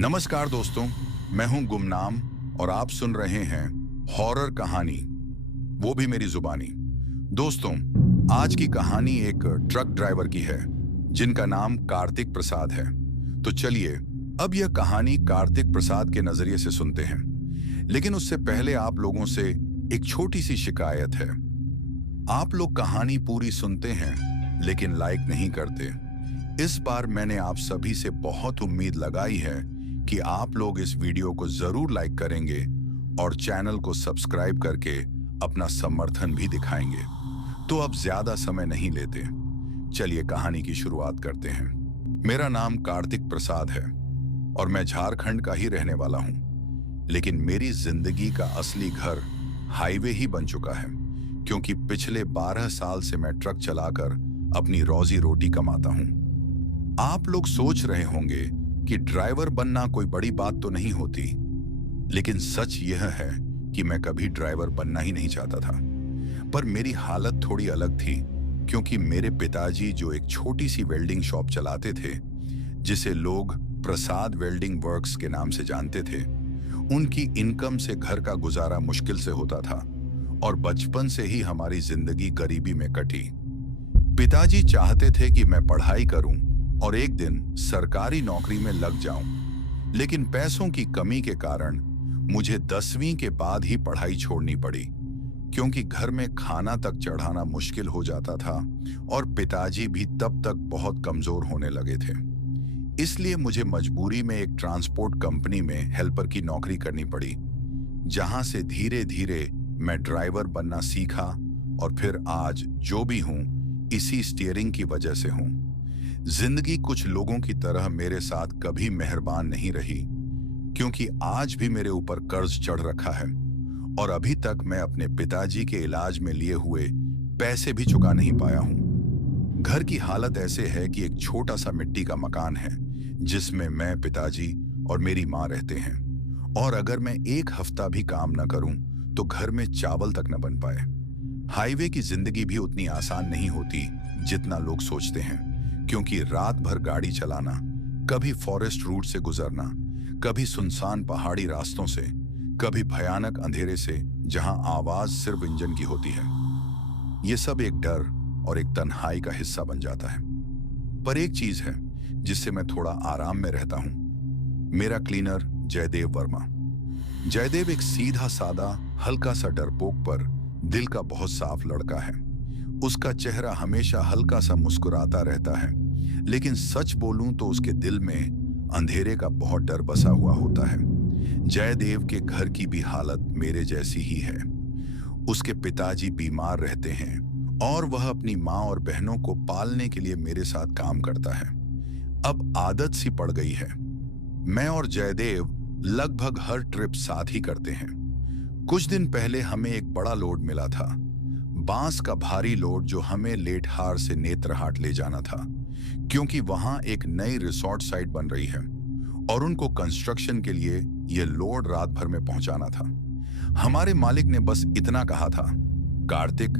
नमस्कार दोस्तों, मैं हूं गुमनाम और आप सुन रहे हैं हॉरर कहानी, वो भी मेरी जुबानी। दोस्तों, आज की कहानी एक ट्रक ड्राइवर की है जिनका नाम कार्तिक प्रसाद है। तो चलिए अब यह कहानी कार्तिक प्रसाद के नजरिए से सुनते हैं। लेकिन उससे पहले आप लोगों से एक छोटी सी शिकायत है। आप लोग कहानी पूरी सुनते हैं लेकिन लाइक नहीं करते। इस बार मैंने आप सभी से बहुत उम्मीद लगाई है कि आप लोग इस वीडियो को जरूर लाइक करेंगे और चैनल को सब्सक्राइब करके अपना समर्थन भी दिखाएंगे। तो अब ज्यादा समय नहीं लेते, चलिए कहानी की शुरुआत करते हैं। मेरा नाम कार्तिक प्रसाद है और मैं झारखंड का ही रहने वाला हूं। लेकिन मेरी जिंदगी का असली घर हाईवे ही बन चुका है, क्योंकि पिछले 12 साल से मैं ट्रक चलाकर अपनी रोजी रोटी कमाता हूं। आप लोग सोच रहे होंगे कि ड्राइवर बनना कोई बड़ी बात तो नहीं होती, लेकिन सच यह है कि मैं कभी ड्राइवर बनना ही नहीं चाहता था। पर मेरी हालत थोड़ी अलग थी, क्योंकि मेरे पिताजी जो एक छोटी सी वेल्डिंग शॉप चलाते थे, जिसे लोग प्रसाद वेल्डिंग वर्क्स के नाम से जानते थे, उनकी इनकम से घर का गुजारा मुश्किल से होता था और बचपन से ही हमारी जिंदगी गरीबी में कटी। पिताजी चाहते थे कि मैं पढ़ाई करूं और एक दिन सरकारी नौकरी में लग जाऊं, लेकिन पैसों की कमी के कारण मुझे 10वीं के बाद ही पढ़ाई छोड़नी पड़ी, क्योंकि घर में खाना तक चढ़ाना मुश्किल हो जाता था और पिताजी भी तब तक बहुत कमजोर होने लगे थे। इसलिए मुझे मजबूरी में एक ट्रांसपोर्ट कंपनी में हेल्पर की नौकरी करनी पड़ी, जहां से धीरे धीरे मैं ड्राइवर बनना सीखा और फिर आज जो भी हूं, इसी स्टीयरिंग की वजह से हूं। जिंदगी कुछ लोगों की तरह मेरे साथ कभी मेहरबान नहीं रही, क्योंकि आज भी मेरे ऊपर कर्ज चढ़ रखा है और अभी तक मैं अपने पिताजी के इलाज में लिए हुए पैसे भी चुका नहीं पाया हूं। घर की हालत ऐसे है कि एक छोटा सा मिट्टी का मकान है, जिसमें मैं, पिताजी और मेरी माँ रहते हैं। और अगर मैं एक हफ्ता भी काम न करूं तो घर में चावल तक न बन पाए। हाईवे की जिंदगी भी उतनी आसान नहीं होती जितना लोग सोचते हैं, क्योंकि रात भर गाड़ी चलाना, कभी फॉरेस्ट रूट से गुजरना, कभी सुनसान पहाड़ी रास्तों से, कभी भयानक अंधेरे से जहां आवाज सिर्फ इंजन की होती है, ये सब एक डर और एक तन्हाई का हिस्सा बन जाता है। पर एक चीज है जिससे मैं थोड़ा आराम में रहता हूं, मेरा क्लीनर जयदेव वर्मा। जयदेव एक सीधा सादा, हल्का सा डरपोक पर दिल का बहुत साफ लड़का है। उसका चेहरा हमेशा हल्का सा मुस्कुराता रहता है, लेकिन सच बोलूं तो उसके दिल में अंधेरे का बहुत डर बसा हुआ होता है। जयदेव के घर की भी हालत मेरे जैसी ही है। उसके पिताजी बीमार रहते हैं और वह अपनी माँ और बहनों को पालने के लिए मेरे साथ काम करता है। अब आदत सी पड़ गई है। मैं और जयदेव लगभग हर ट्रिप साथ ही करते हैं। कुछ दिन पहले हमें एक बड़ा लोड मिला था, बांस का भारी लोड, जो हमें लेटहार से नेत्रहाट ले जाना था, क्योंकि वहां एक नई रिसोर्ट साइट बन रही है और उनको कंस्ट्रक्शन के लिए यह लोड रात भर में पहुंचाना था। हमारे मालिक ने बस इतना कहा था, कार्तिक,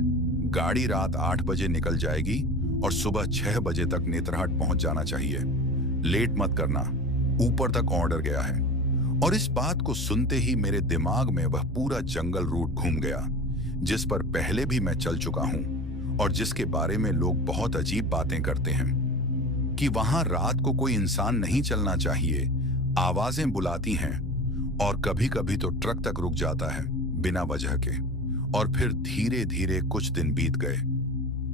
गाड़ी रात 8 बजे निकल जाएगी और सुबह 6 बजे तक नेत्रहाट पहुंच जाना चाहिए। लेट मत करना, ऊपर तक ऑर्डर गया है। और इस बात को सुनते ही मेरे दिमाग में वह पूरा जंगल रूट घूम गया, जिस पर पहले भी मैं चल चुका हूं और जिसके बारे में लोग बहुत अजीब बातें करते हैं कि वहां रात को कोई इंसान नहीं चलना चाहिए, आवाजें बुलाती हैं और कभी कभी तो ट्रक तक रुक जाता है बिना वजह के। और फिर धीरे धीरे कुछ दिन बीत गए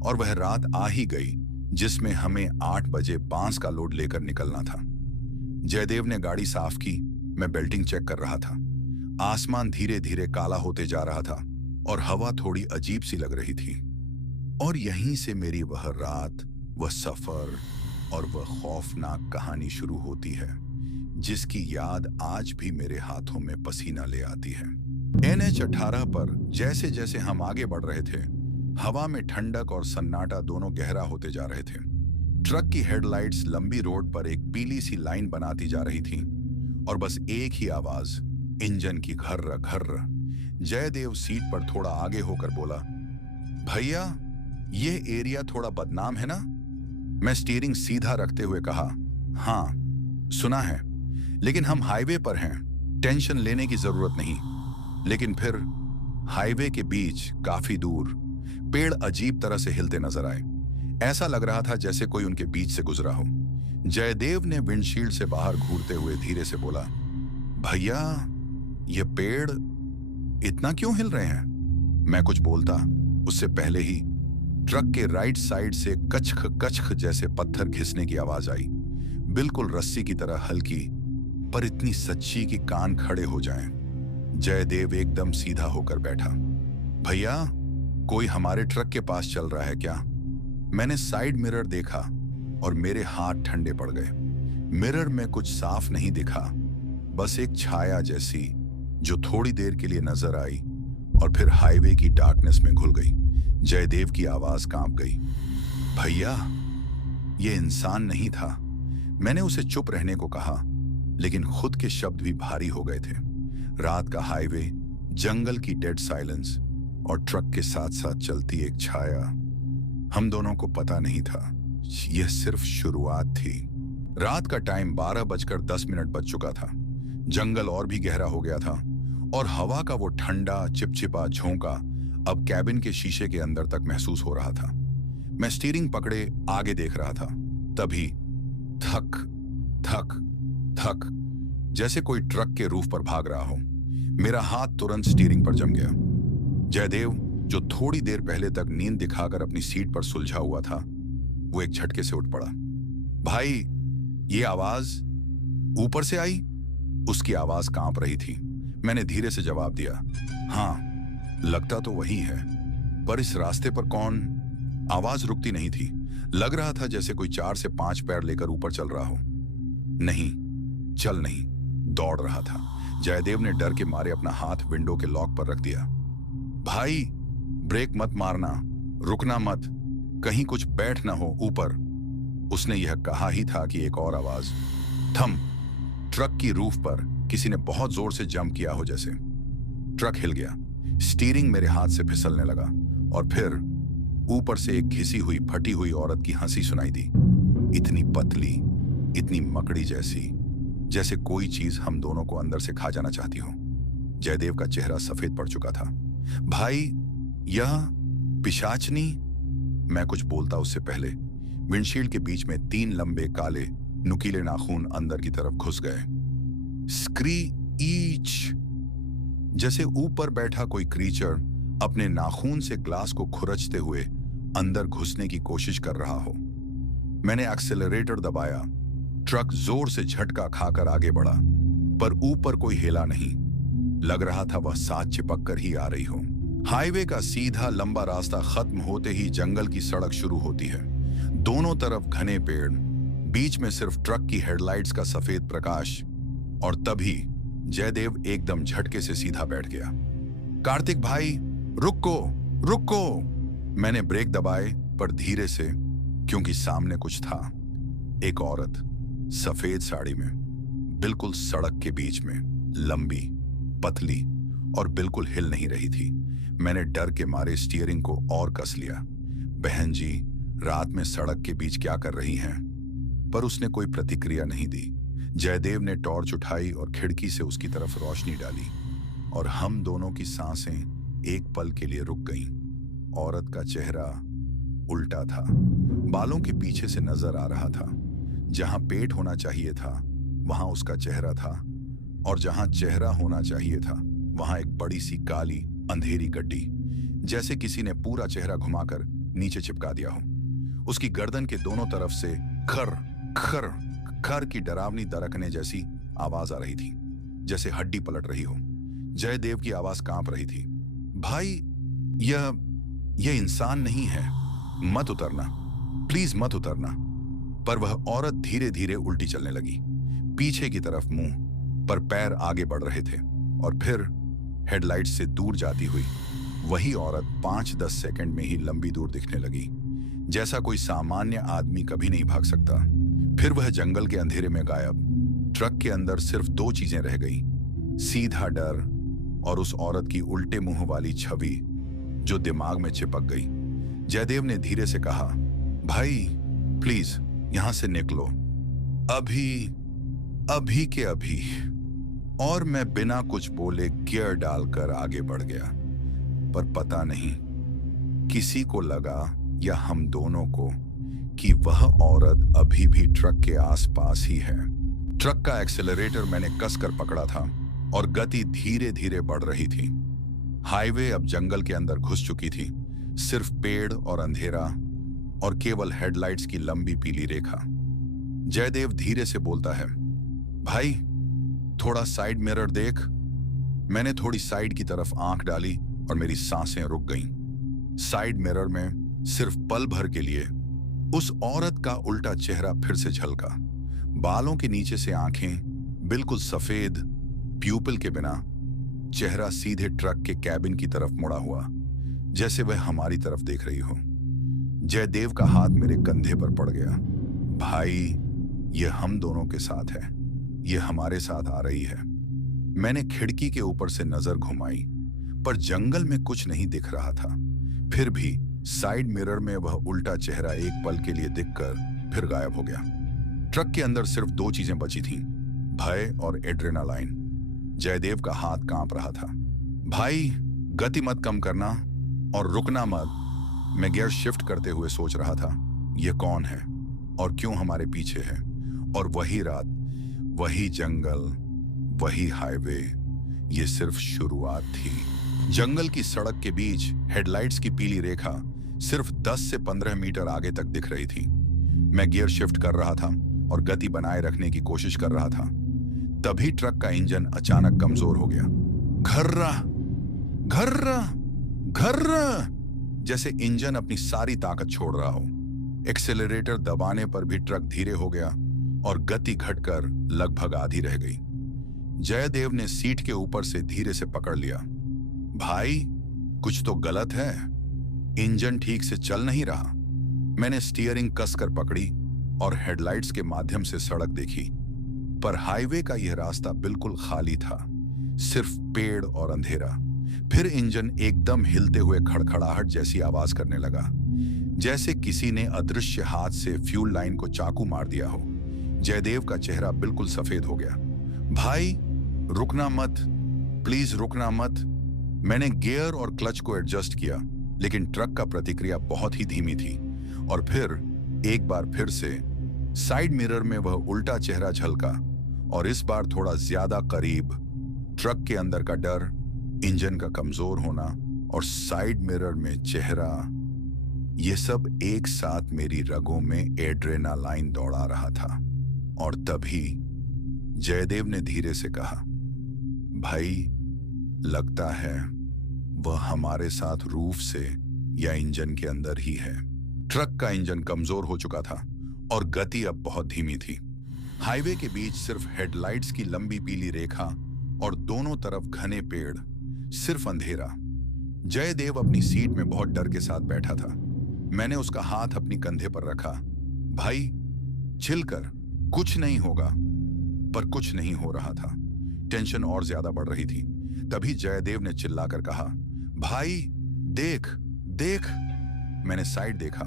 और वह रात आ ही गई जिसमें हमें 8 बजे बांस का लोड लेकर निकलना था। जयदेव ने गाड़ी साफ की, मैं बेल्टिंग चेक कर रहा था। आसमान धीरे धीरे काला होते जा रहा था और हवा थोड़ी अजीब सी लग रही थी। और यहीं से मेरी वह रात, वह सफर और वह खौफनाक कहानी शुरू होती है, जिसकी याद आज भी मेरे हाथों में पसीना ले आती है। NH 18 पर जैसे जैसे हम आगे बढ़ रहे थे, हवा में ठंडक और सन्नाटा दोनों गहरा होते जा रहे थे। ट्रक की हेडलाइट्स लंबी रोड पर एक पीली सी लाइन बनाती जा रही थी और बस एक ही आवाज, इंजन की घर्र घर्र। जयदेव सीट पर थोड़ा आगे होकर बोला, भैया, ये एरिया थोड़ा बदनाम है ना? मैं स्टीयरिंग सीधा रखते हुए कहा, हाँ सुना है, लेकिन हम हाईवे पर हैं, टेंशन लेने की जरूरत नहीं। लेकिन फिर हाईवे के बीच काफी दूर पेड़ अजीब तरह से हिलते नजर आए। ऐसा लग रहा था जैसे कोई उनके बीच से गुजरा हो। जयदेव ने विंडशील्ड से बाहर घूरते हुए धीरे से बोला, भैया ये पेड़ इतना क्यों हिल रहे हैं? मैं कुछ बोलता उससे पहले ही ट्रक के राइट साइड से कचख कचख जैसे पत्थर घिसने की आवाज आई, बिल्कुल रस्सी की तरह हल्की, पर इतनी सच्ची कि कान खड़े हो जाएं। जयदेव एकदम सीधा होकर बैठा। भैया कोई हमारे ट्रक के पास चल रहा है क्या? मैंने साइड मिरर देखा और मेरे हाथ ठंडे पड़ गए। मिरर में कुछ साफ नहीं दिखा, बस एक छाया जैसी जो थोड़ी देर के लिए नजर आई और फिर हाईवे की डार्कनेस में घुल गई। जयदेव की आवाज कांप गई, भैया ये इंसान नहीं था। मैंने उसे चुप रहने को कहा, लेकिन खुद के शब्द भी भारी हो गए थे। रात का हाईवे, जंगल की डेड साइलेंस और ट्रक के साथ साथ चलती एक छाया। हम दोनों को पता नहीं था, यह सिर्फ शुरुआत थी। रात का टाइम 12:10 बज चुका था। जंगल और भी गहरा हो गया था और हवा का वो ठंडा चिपचिपा झोंका अब कैबिन के शीशे के अंदर तक महसूस हो रहा था। मैं स्टीयरिंग पकड़े आगे देख रहा था, तभी थक थक थक जैसे कोई ट्रक के रूफ पर भाग रहा हो। मेरा हाथ तुरंत स्टीयरिंग पर जम गया। जयदेव, जो थोड़ी देर पहले तक नींद दिखाकर अपनी सीट पर सुलझा हुआ था, वो एक झटके से उठ पड़ा। भाई ये आवाज ऊपर से आई? उसकी आवाज कांप रही थी। मैंने धीरे से जवाब दिया, हाँ लगता तो वही है, पर इस रास्ते पर कौन? आवाज रुकती नहीं थी। लग रहा था जैसे कोई 4 से 5 पैर लेकर ऊपर चल रहा हो। नहीं, चल नहीं, दौड़ रहा था। जयदेव ने डर के मारे अपना हाथ विंडो के लॉक पर रख दिया। भाई ब्रेक मत मारना, रुकना मत, कहीं कुछ बैठ ना हो ऊपर। उसने यह कहा ही था कि एक और आवाज, थम। ट्रक की रूफ पर किसी ने बहुत जोर से जंप किया हो जैसे। ट्रक हिल गया, स्टीयरिंग मेरे हाथ से फिसलने लगा और फिर ऊपर से एक घिसी हुई फटी हुई औरत की हंसी सुनाई दी। इतनी पतली, इतनी मकड़ी जैसी, जैसे कोई चीज हम दोनों को अंदर से खा जाना चाहती हो। जयदेव का चेहरा सफेद पड़ चुका था। भाई यह पिशाचनी? मैं कुछ बोलता उससे पहले विंडशील्ड के बीच में 3 लंबे काले नुकीले नाखून अंदर की तरफ घुस गए। स्क्रीच, जैसे ऊपर बैठा कोई क्रीचर अपने नाखून से ग्लास को खुरचते हुए अंदर घुसने की कोशिश कर रहा हो। मैंने एक्सेलरेटर दबाया। ट्रक जोर से झटका खाकर आगे बढ़ा, पर ऊपर कोई हिला नहीं। लग रहा था वह साथ चिपक कर ही आ रही हो। हाईवे का सीधा लंबा रास्ता खत्म होते ही जंगल की सड़क शुरू होती है। दोनों तरफ घने पेड़, बीच में सिर्फ ट्रक की हेडलाइट्स का सफेद प्रकाश। और तभी जयदेव एकदम झटके से सीधा बैठ गया। कार्तिक भाई रुको रुको! मैंने ब्रेक दबाए, पर धीरे से, क्योंकि सामने कुछ था। एक औरत सफेद साड़ी में, बिल्कुल सड़क के बीच में, लंबी, पतली और बिल्कुल हिल नहीं रही थी। मैंने डर के मारे स्टीयरिंग को और कस लिया। बहन जी रात में सड़क के बीच क्या कर रही हैं? पर उसने कोई प्रतिक्रिया नहीं दी। जयदेव ने टॉर्च उठाई और खिड़की से उसकी तरफ रोशनी डाली और हम दोनों की सांसें एक पल के लिए रुक गईं। औरत का चेहरा उल्टा था, बालों के पीछे से नजर आ रहा था। जहां पेट होना चाहिए था वहां उसका चेहरा था, और जहां चेहरा होना चाहिए था वहां एक बड़ी सी काली अंधेरी गड्डी, जैसे किसी ने पूरा चेहरा घुमाकर नीचे चिपका दिया हो। उसकी गर्दन के दोनों तरफ से खर खर खर की डरावनी दरकने जैसी आवाज आ रही थी, जैसे हड्डी पलट रही हो। जयदेव की आवाज कांप रही थी, भाई यह इंसान नहीं है, मत उतरना, प्लीज मत उतरना। पर वह औरत धीरे धीरे उल्टी चलने लगी, पीछे की तरफ मुंह, पर पैर आगे बढ़ रहे थे। और फिर हेडलाइट से दूर जाती हुई वही औरत 5-10 सेकंड में ही लंबी दूर दिखने लगी, जैसा कोई सामान्य आदमी कभी नहीं भाग सकता। फिर वह जंगल के अंधेरे में गायब। ट्रक के अंदर सिर्फ 2 चीजें रह गई, सीधा डर और उस औरत की उल्टे मुंह वाली छवि जो दिमाग में चिपक गई। जयदेव ने धीरे से कहा, भाई प्लीज यहां से निकलो, अभी। अभी के अभी। और मैं बिना कुछ बोले गियर डालकर आगे बढ़ गया। पर पता नहीं किसी को लगा या हम दोनों को कि वह औरत अभी भी ट्रक के आसपास ही है। ट्रक का एक्सेलरेटर मैंने कसकर पकड़ा था और गति धीरे धीरे बढ़ रही थी। हाईवे अब जंगल के अंदर घुस चुकी थी। सिर्फ पेड़ और अंधेरा और केवल हेडलाइट्स की लंबी पीली रेखा। जयदेव धीरे से बोलता है, भाई थोड़ा साइड मिरर देख। मैंने थोड़ी साइड की तरफ आंख डाली और मेरी सांसें रुक गईं। साइड मिरर में सिर्फ पल भर के लिए उस औरत का उल्टा चेहरा फिर से झलका। बालों के नीचे से आंखें बिल्कुल सफेद, प्यूपिल के बिना। चेहरा सीधे ट्रक के कैबिन की तरफ मुड़ा हुआ, जैसे वह हमारी तरफ देख रही हो। जयदेव का हाथ मेरे कंधे पर पड़ गया। भाई, यह हम दोनों के साथ है। यह हमारे साथ आ रही है। मैंने खिड़की के ऊपर से नजर घुमाई, पर जंगल में कुछ नहीं दिख रहा था। फिर भी साइड मिरर में वह उल्टा चेहरा एक पल के लिए दिखकर फिर गायब हो गया। ट्रक के अंदर सिर्फ दो चीजें बची थीं, भय और एड्रेनालाइन। जयदेव का हाथ कांप रहा था। भाई, गति मत कम करना और रुकना मत। मैं गियर शिफ्ट करते हुए सोच रहा था, यह कौन है और क्यों हमारे पीछे है। और वही रात, वही जंगल, वही हाईवे, ये सिर्फ शुरुआत थी। जंगल की सड़क के बीच हेडलाइट्स की पीली रेखा सिर्फ 10 से 15 मीटर आगे तक दिख रही थी। मैं गियर शिफ्ट कर रहा था और गति बनाए रखने की कोशिश कर रहा था। तभी ट्रक का इंजन अचानक कमजोर हो गया। घर्रा घर्रा घर्रा, जैसे इंजन अपनी सारी ताकत छोड़ रहा हो। एक्सेलरेटर दबाने पर भी ट्रक धीरे हो गया और गति घटकर लगभग आधी रह गई। जयदेव ने सीट के ऊपर से धीरे से पकड़ लिया। भाई, कुछ तो गलत है। इंजन ठीक से चल नहीं रहा। मैंने स्टीयरिंग कसकर पकड़ी और हेडलाइट्स के माध्यम से सड़क देखी, पर हाईवे का यह रास्ता बिल्कुल खाली था, सिर्फ पेड़ और अंधेरा। फिर इंजन एकदम हिलते हुए खड़खड़ाहट जैसी आवाज करने लगा, जैसे किसी ने अदृश्य हाथ से फ्यूल लाइन को चाकू मार दिया हो। जयदेव का चेहरा बिल्कुल सफेद हो गया। भाई, रुकना मत, प्लीज रुकना मत। मैंने गियर और क्लच को एडजस्ट किया, लेकिन ट्रक का प्रतिक्रिया बहुत ही धीमी थी। और फिर एक बार फिर से साइड मिरर में वह उल्टा चेहरा झलका, और इस बार थोड़ा ज्यादा करीब। ट्रक के अंदर का डर, इंजन का कमजोर होना और साइड मिरर में चेहरा, ये सब एक साथ मेरी रगों में एड्रेनालाइन दौड़ा रहा था। और तभी जयदेव ने धीरे से कहा, भाई, लगता है वह हमारे साथ रूफ से या इंजन के अंदर ही है। ट्रक का इंजन कमजोर हो चुका था और गति अब बहुत धीमी थी। हाईवे के बीच सिर्फ हेडलाइट्स की लंबी पीली रेखा और दोनों तरफ घने पेड़, सिर्फ अंधेरा। जयदेव अपनी सीट में बहुत डर के साथ बैठा था। मैंने उसका हाथ अपनी कंधे पर रखा। भाई, चिल कर, कुछ नहीं होगा। पर कुछ नहीं हो रहा था। टेंशन और ज्यादा बढ़ रही थी। तभी जयदेव ने चिल्लाकर कहा, भाई देख देख। मैंने साइड देखा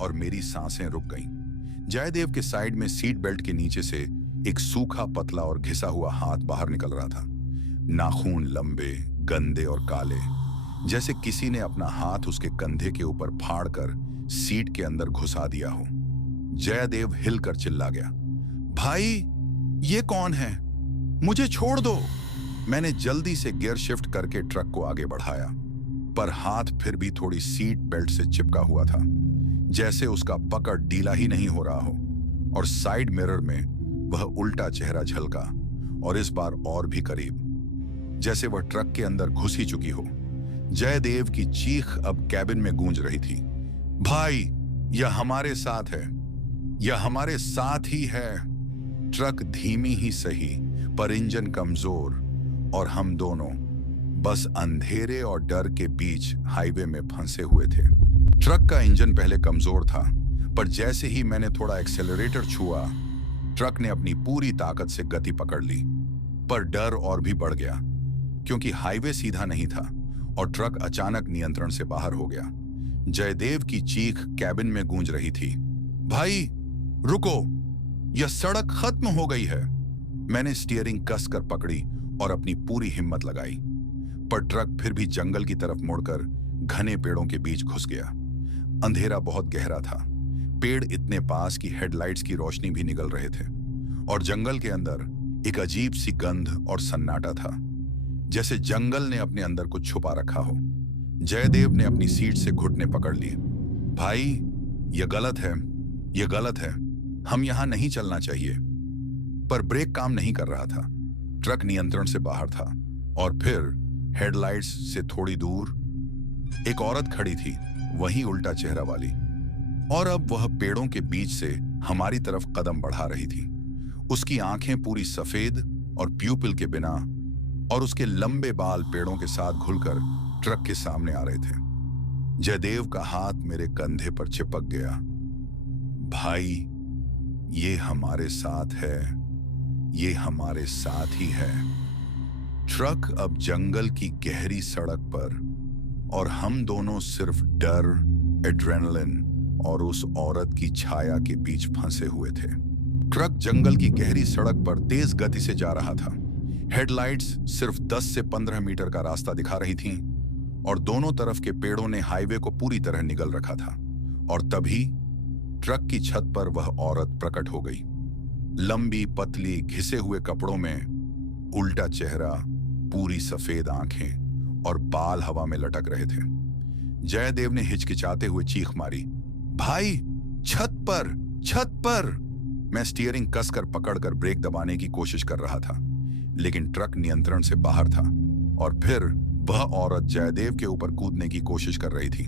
और मेरी सांसें रुक गईं। जयदेव के साइड में सीट बेल्ट के नीचे से एक सूखा, पतला और घिसा हुआ हाथ बाहर निकल रहा था। नाखून लंबे, गंदे और काले, जैसे किसी ने अपना हाथ उसके कंधे के ऊपर फाड़कर सीट के अंदर घुसा दिया हो। जयदेव हिलकर चिल्ला गया, भाई ये कौन है? मुझे छोड़ दो। मैंने जल्दी से गियर शिफ्ट करके ट्रक को आगे बढ़ाया, पर हाथ फिर भी थोड़ी सीट बेल्ट से चिपका हुआ था, जैसे उसका पकड़ ढीला ही नहीं हो रहा हो। और साइड मिरर में वह उल्टा चेहरा झलका, और इस बार और भी करीब, जैसे वह ट्रक के अंदर घुस ही चुकी हो। जयदेव की चीख अब कैबिन में गूंज रही थी, भाई यह हमारे साथ है, यह हमारे साथ ही है। ट्रक धीमी ही सही, पर इंजन कमजोर, और हम दोनों बस अंधेरे और डर के बीच हाईवे में फंसे हुए थे। ट्रक का इंजन पहले कमजोर था, पर जैसे ही मैंने थोड़ा एक्सेलरेटर छुआ, ट्रक ने अपनी पूरी ताकत से गति पकड़ ली। पर डर और भी बढ़ गया, क्योंकि हाईवे सीधा नहीं था और ट्रक अचानक नियंत्रण से बाहर हो गया। जयदेव की चीख कैबिन में गूंज रही थी, भाई रुको, यह सड़क खत्म हो गई है। मैंने स्टीयरिंग कस कर पकड़ी और अपनी पूरी हिम्मत लगाई, पर ट्रक फिर भी जंगल की तरफ मुड़कर घने पेड़ों के बीच घुस गया। अंधेरा बहुत गहरा था, पेड़ इतने पास कि हेडलाइट्स की रोशनी भी निगल रहे थे, और जंगल के अंदर एक अजीब सी गंध और सन्नाटा था, जैसे जंगल ने अपने अंदर कुछ छुपा रखा हो। जयदेव ने अपनी सीट से घुटने पकड़ लिए। भाई, यह गलत है, यह गलत है, हम यहां नहीं चलना चाहिए। पर ब्रेक काम नहीं कर रहा था, ट्रक नियंत्रण से बाहर था, और फिर हेडलाइट्स से थोड़ी दूर एक औरत खड़ी थी, वही उल्टा चेहरा वाली, और अब वह पेड़ों के बीच से हमारी तरफ कदम बढ़ा रही थी। उसकी आंखें पूरी सफेद और प्यूपिल के बिना, और उसके लंबे बाल पेड़ों के साथ घुलकर ट्रक के सामने आ रहे थे। जयदेव का हाथ मेरे कंधे पर चिपक गया। भाई, ये हमारे साथ है, ये हमारे साथ ही है। ट्रक अब जंगल की गहरी सड़क पर, और हम दोनों सिर्फ डर, एड्रेनलिन और उस औरत की छाया के बीच फंसे हुए थे। ट्रक जंगल की गहरी सड़क पर तेज गति से जा रहा था। हेडलाइट्स सिर्फ 10 से 15 मीटर का रास्ता दिखा रही थीं, और दोनों तरफ के पेड़ों ने हाईवे को पूरी तरह निगल रखा था। और तभी ट्रक की छत पर वह औरत प्रकट हो गई। लंबी, पतली, घिसे हुए कपड़ों में, उल्टा चेहरा, पूरी सफेद आंखें और बाल हवा में लटक रहे थे। जयदेव ने हिचकिचाते हुए चीख मारी, भाई, छत पर, छत पर! मैं स्टीयरिंग कसकर पकड़कर ब्रेक दबाने की कोशिश कर रहा था, लेकिन ट्रक नियंत्रण से बाहर था, और फिर वह औरत जयदेव के ऊपर कूदने की कोशिश कर रही थी।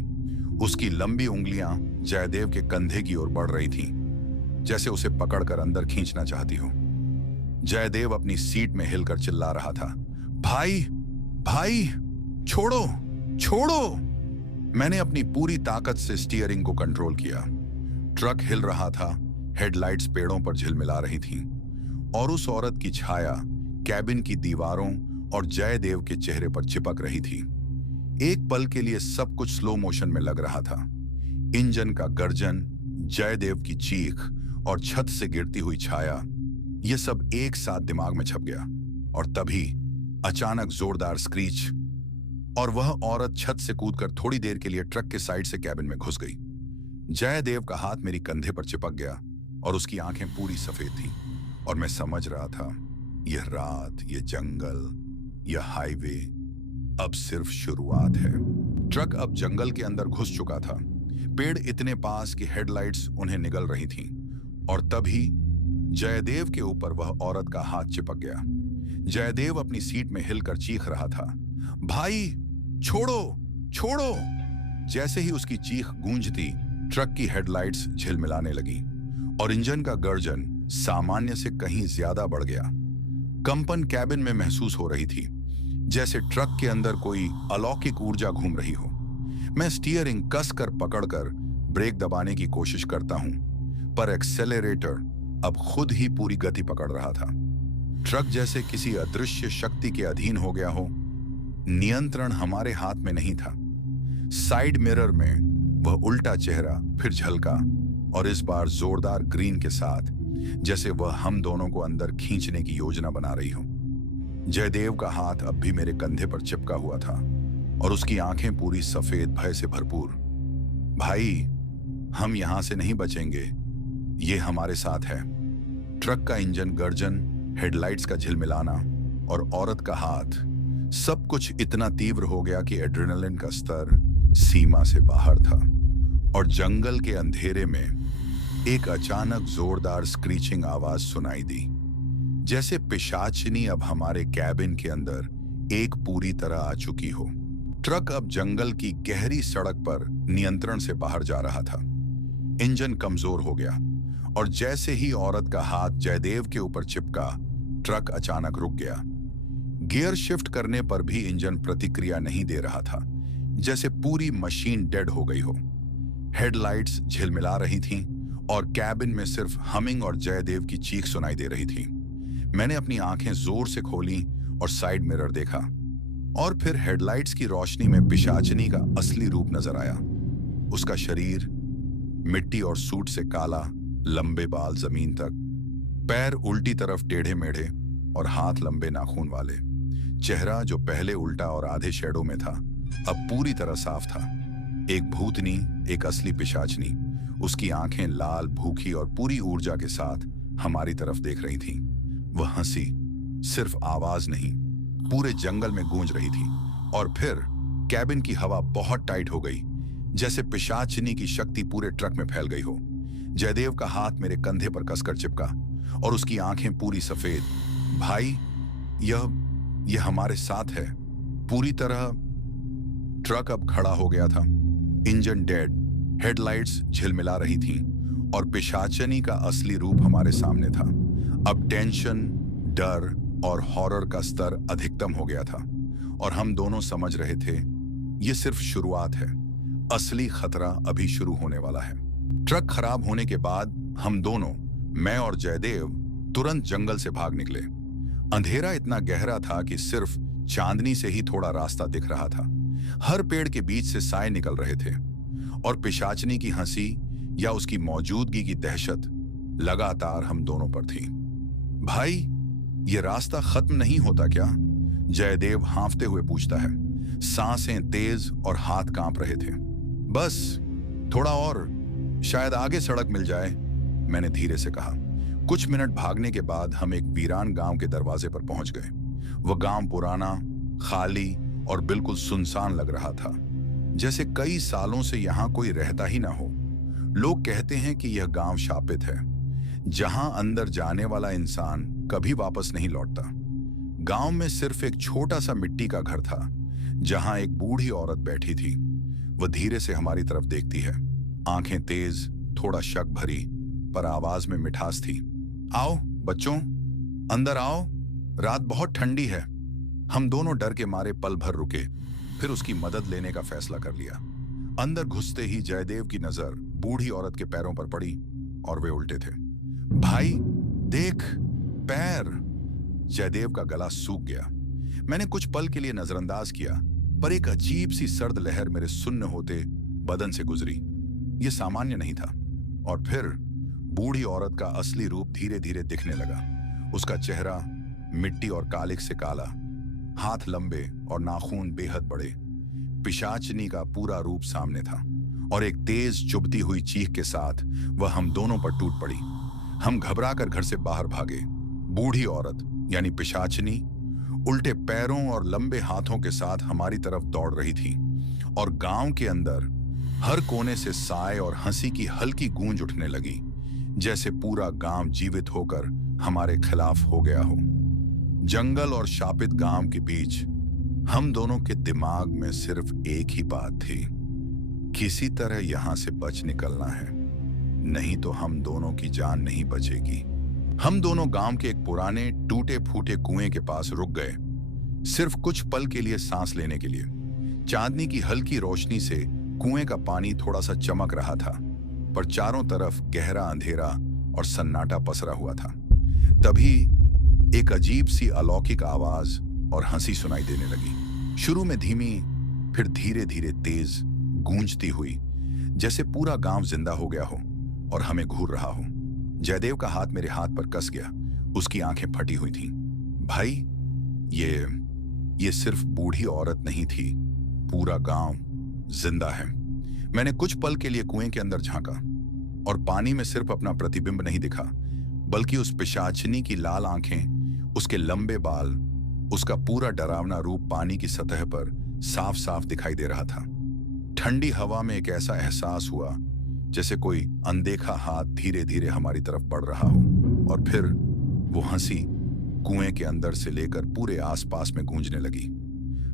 उसकी लंबी उंगलियां जयदेव के कंधे की ओर बढ़ रही थीं, जैसे उसे पकड़कर अंदर खींचना चाहती हो। जयदेव अपनी सीट में हिलकर चिल्ला रहा था, भाई, भाई, छोड़ो, छोड़ो! मैंने अपनी पूरी ताकत से स्टीयरिंग को कंट्रोल किया। ट्रक हिल रहा था, हेडलाइट्स पेड़ों पर झिलमिला रही थीं, और उस औरत की छाया कैबिन की दीवारों और जयदेव के चेहरे पर चिपक रही थी। एक पल के लिए सब कुछ स्लो मोशन में लग रहा था। इंजन का गर्जन, जयदेव की चीख और छत से गिरती हुई छाया, यह सब एक साथ दिमाग में छप गया। और तभी अचानक जोरदार स्क्रीच, और वह औरत छत से कूदकर थोड़ी देर के लिए ट्रक के साइड से कैबिन में घुस गई। जयदेव का हाथ मेरी कंधे पर चिपक गया, और उसकी आंखें पूरी सफेद थीं, और मैं समझ रहा था, यह रात, यह जंगल, यह हाईवे अब सिर्फ शुरुआत है। ट्रक अब जंगल के अंदर घुस चुका था। पेड़ इतने पास कि हेडलाइट्स उन्हें निगल रही थीं, और तभी जयदेव के ऊपर वह औरत का हाथ चिपक गया। जयदेव अपनी सीट में हिलकर चीख रहा था, भाई, छोड़ो, छोड़ो! जैसे ही उसकी चीख गूंजती, ट्रक की हेडलाइट्स झिलमिलाने लगी, और इंजन का गर्जन सामान्य से कहीं ज्यादा बढ़ गया। कंपन कैबिन में महसूस हो रही थी, जैसे ट्रक के अंदर कोई अलौकिक ऊर्जा घूम रही हो। मैं स्टीयरिंग कसकर पकड़कर ब्रेक दबाने की कोशिश करता हूं, पर एक्सेलरेटर अब खुद ही पूरी गति पकड़ रहा था। ट्रक जैसे किसी अदृश्य शक्ति के अधीन हो गया हो। नियंत्रण हमारे हाथ में नहीं था। साइड मिरर में वह उल्टा चेहरा फिर झलका, और इस बार जोरदार ग्रीन के साथ, जैसे वह हम दोनों को अंदर खींचने की योजना बना रही हो। जयदेव का हाथ अब भी मेरे कंधे पर चिपका हुआ था, और उसकी आंखें पूरी सफेद भय से भरपूर। भाई, हम यहां से नहीं बचेंगे, ये हमारे साथ है। ट्रक का इंजन गर्जन, हेडलाइट्स का झिलमिलाना और औरत का हाथ, सब कुछ इतना तीव्र हो गया कि एड्रेनलिन का स्तर सीमा से बाहर था। और जंगल के अंधेरे में एक अचानक जोरदार स्क्रीचिंग आवाज सुनाई दी, जैसे पिशाचिनी अब हमारे कैबिन के अंदर एक पूरी तरह आ चुकी हो। ट्रक अब जंगल की गहरी सड़क पर नियंत्रण से बाहर जा रहा था। इंजन कमजोर हो गया, और जैसे ही औरत का हाथ जयदेव के ऊपर चिपका, ट्रक अचानक रुक गया। गियर शिफ्ट करने पर भी इंजन प्रतिक्रिया नहीं दे रहा था, जैसे पूरी मशीन डेड हो गई हो। हेडलाइट्स झिलमिला रही थीं, और कैबिन में सिर्फ हमिंग और जयदेव की चीख सुनाई दे रही थी। मैंने अपनी आंखें जोर से खोली और साइड मिरर देखा, और फिर हेडलाइट्स की रोशनी में पिशाचिनी का असली रूप नजर आया। उसका शरीर मिट्टी और सूट से काला, लंबे बाल जमीन तक, पैर उल्टी तरफ टेढ़े मेढ़े, और हाथ लंबे नाखून वाले। चेहरा जो पहले उल्टा और आधे शेडो में था, अब पूरी तरह साफ था। एक भूतनी, एक असली पिशाचनी। उसकी आंखें लाल, भूखी और पूरी ऊर्जा के साथ हमारी तरफ देख रही थीं। वह हंसी सिर्फ आवाज नहीं, पूरे जंगल में गूंज रही थी। और फिर कैबिन की हवा बहुत टाइट हो गई, जैसे पिशाचिनी की शक्ति पूरे ट्रक में फैल गई हो। जयदेव का हाथ मेरे कंधे पर कसकर चिपका और उसकी आंखें पूरी सफेद। भाई, यह हमारे साथ है। पूरी तरह ट्रक अब खड़ा हो गया था। इंजन डेड, हेडलाइट्स झिलमिला रही थीं और पिशाचनी का असली रूप हमारे सामने था। अब टेंशन, डर और हॉरर का स्तर अधिकतम हो गया था और हम दोनों समझ रहे थे यह सिर्फ शुरुआत है। असली खतरा अभी शुरू होने वाला है। ट्रक खराब होने के बाद हम दोनों, मैं और जयदेव, तुरंत जंगल से भाग निकले। अंधेरा इतना गहरा था कि सिर्फ चांदनी से ही थोड़ा रास्ता दिख रहा था। हर पेड़ के बीच से साए निकल रहे थे और पिशाचनी की हंसी या उसकी मौजूदगी की दहशत लगातार हम दोनों पर थी। भाई, ये रास्ता खत्म नहीं होता क्या? जयदेव हांफते हुए पूछता है। सांसें तेज और हाथ कांप रहे थे। बस थोड़ा और, शायद आगे सड़क मिल जाए, मैंने धीरे से कहा। कुछ मिनट भागने के बाद हम एक वीरान गांव के दरवाजे पर पहुंच गए। वह गांव पुराना, खाली और बिल्कुल सुनसान लग रहा था, जैसे कई सालों से यहां कोई रहता ही ना हो। लोग कहते हैं कि यह गांव शापित है, जहां अंदर जाने वाला इंसान कभी वापस नहीं लौटता। गांव में सिर्फ एक छोटा सा मिट्टी का घर था, जहां एक बूढ़ी औरत बैठी थी। वह धीरे से हमारी तरफ देखती है, आंखें तेज, थोड़ा शक भरी, पर आवाज में मिठास थी। आओ बच्चों, अंदर आओ, रात बहुत ठंडी है। हम दोनों डर के मारे पल भर रुके, फिर उसकी मदद लेने का फैसला कर लिया। अंदर घुसते ही जयदेव की नजर बूढ़ी औरत के पैरों पर पड़ी और वे उल्टे थे। भाई देख, पैर! जयदेव का गला सूख गया। मैंने कुछ पल के लिए नजरअंदाज किया, पर एक अजीब सी सर्द लहर मेरे सुन्न होते बदन से गुजरी। यह सामान्य नहीं था। और फिर बूढ़ी औरत का असली रूप धीरे धीरे दिखने लगा। उसका चेहरा मिट्टी और कालिक से काला, हाथ लंबे और नाखून बेहद बड़े। पिशाचनी का पूरा रूप सामने था और एक तेज चुभती हुई चीख के साथ वह हम दोनों पर टूट पड़ी। हम घबराकर घर से बाहर भागे। बूढ़ी औरत यानी पिशाचनी उल्टे पैरों और लंबे हाथों के साथ हमारी तरफ दौड़ रही थी और गांव के अंदर हर कोने से साए और हंसी की हल्की गूंज उठने लगी, जैसे पूरा गांव जीवित होकर हमारे खिलाफ हो गया हो। जंगल और शापित गांव के बीच हम दोनों के दिमाग में सिर्फ एक ही बात थी, किसी तरह यहां से बच निकलना है, नहीं तो हम दोनों की जान नहीं बचेगी। हम दोनों गांव के एक पुराने टूटे फूटे कुएं के पास रुक गए, सिर्फ कुछ पल के लिए सांस लेने के लिए। चांदनी की हल्की रोशनी से कुएं का पानी थोड़ा सा चमक रहा था, पर चारों तरफ गहरा अंधेरा और सन्नाटा पसरा हुआ था। तभी एक अजीब सी अलौकिक आवाज और हंसी सुनाई देने लगी। शुरू में धीमी, फिर धीरे धीरे तेज गूंजती हुई, जैसे पूरा गांव जिंदा हो गया हो और हमें घूर रहा हो। जयदेव का हाथ मेरे हाथ पर कस गया। उसकी आंखें फटी हुई थीं। भाई, ये सिर्फ बूढ़ी औरत नहीं थी, पूरा गांव जिंदा है। मैंने कुछ पल के लिए कुएं के अंदर झांका और पानी में सिर्फ अपना प्रतिबिंब नहीं दिखा, बल्कि उस पिशाचिनी की लाल आंखें, उसके लंबे बाल, उसका पूरा डरावना रूप पानी की सतह पर साफ साफ दिखाई दे रहा था। ठंडी हवा में एक ऐसा एहसास हुआ जैसे कोई अनदेखा हाथ धीरे धीरे हमारी तरफ बढ़ रहा हो। और फिर वो हंसी कुएं के अंदर से लेकर पूरे आसपास में गूंजने लगी।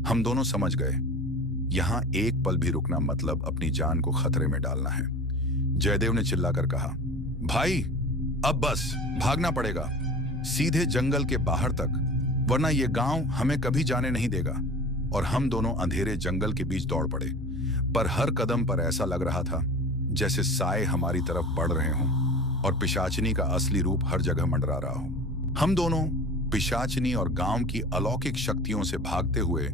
हम दोनों समझ गए, यहां एक पल भी रुकना मतलब अपनी जान को खतरे में डालना है। जयदेव ने चिल्लाकर कहा, भाई अब बस, भागना पड़ेगा, सीधे जंगल के बाहर तक, वरना यह गांव हमें कभी जाने नहीं देगा। और हम दोनों अंधेरे जंगल के बीच दौड़ पड़े, पर हर कदम पर ऐसा लग रहा था जैसे साए हमारी तरफ बढ़ रहे हों और पिशाचिनी का असली रूप हर जगह मंडरा रहा हो। हम दोनों पिशाचिनी और गांव की अलौकिक शक्तियों से भागते हुए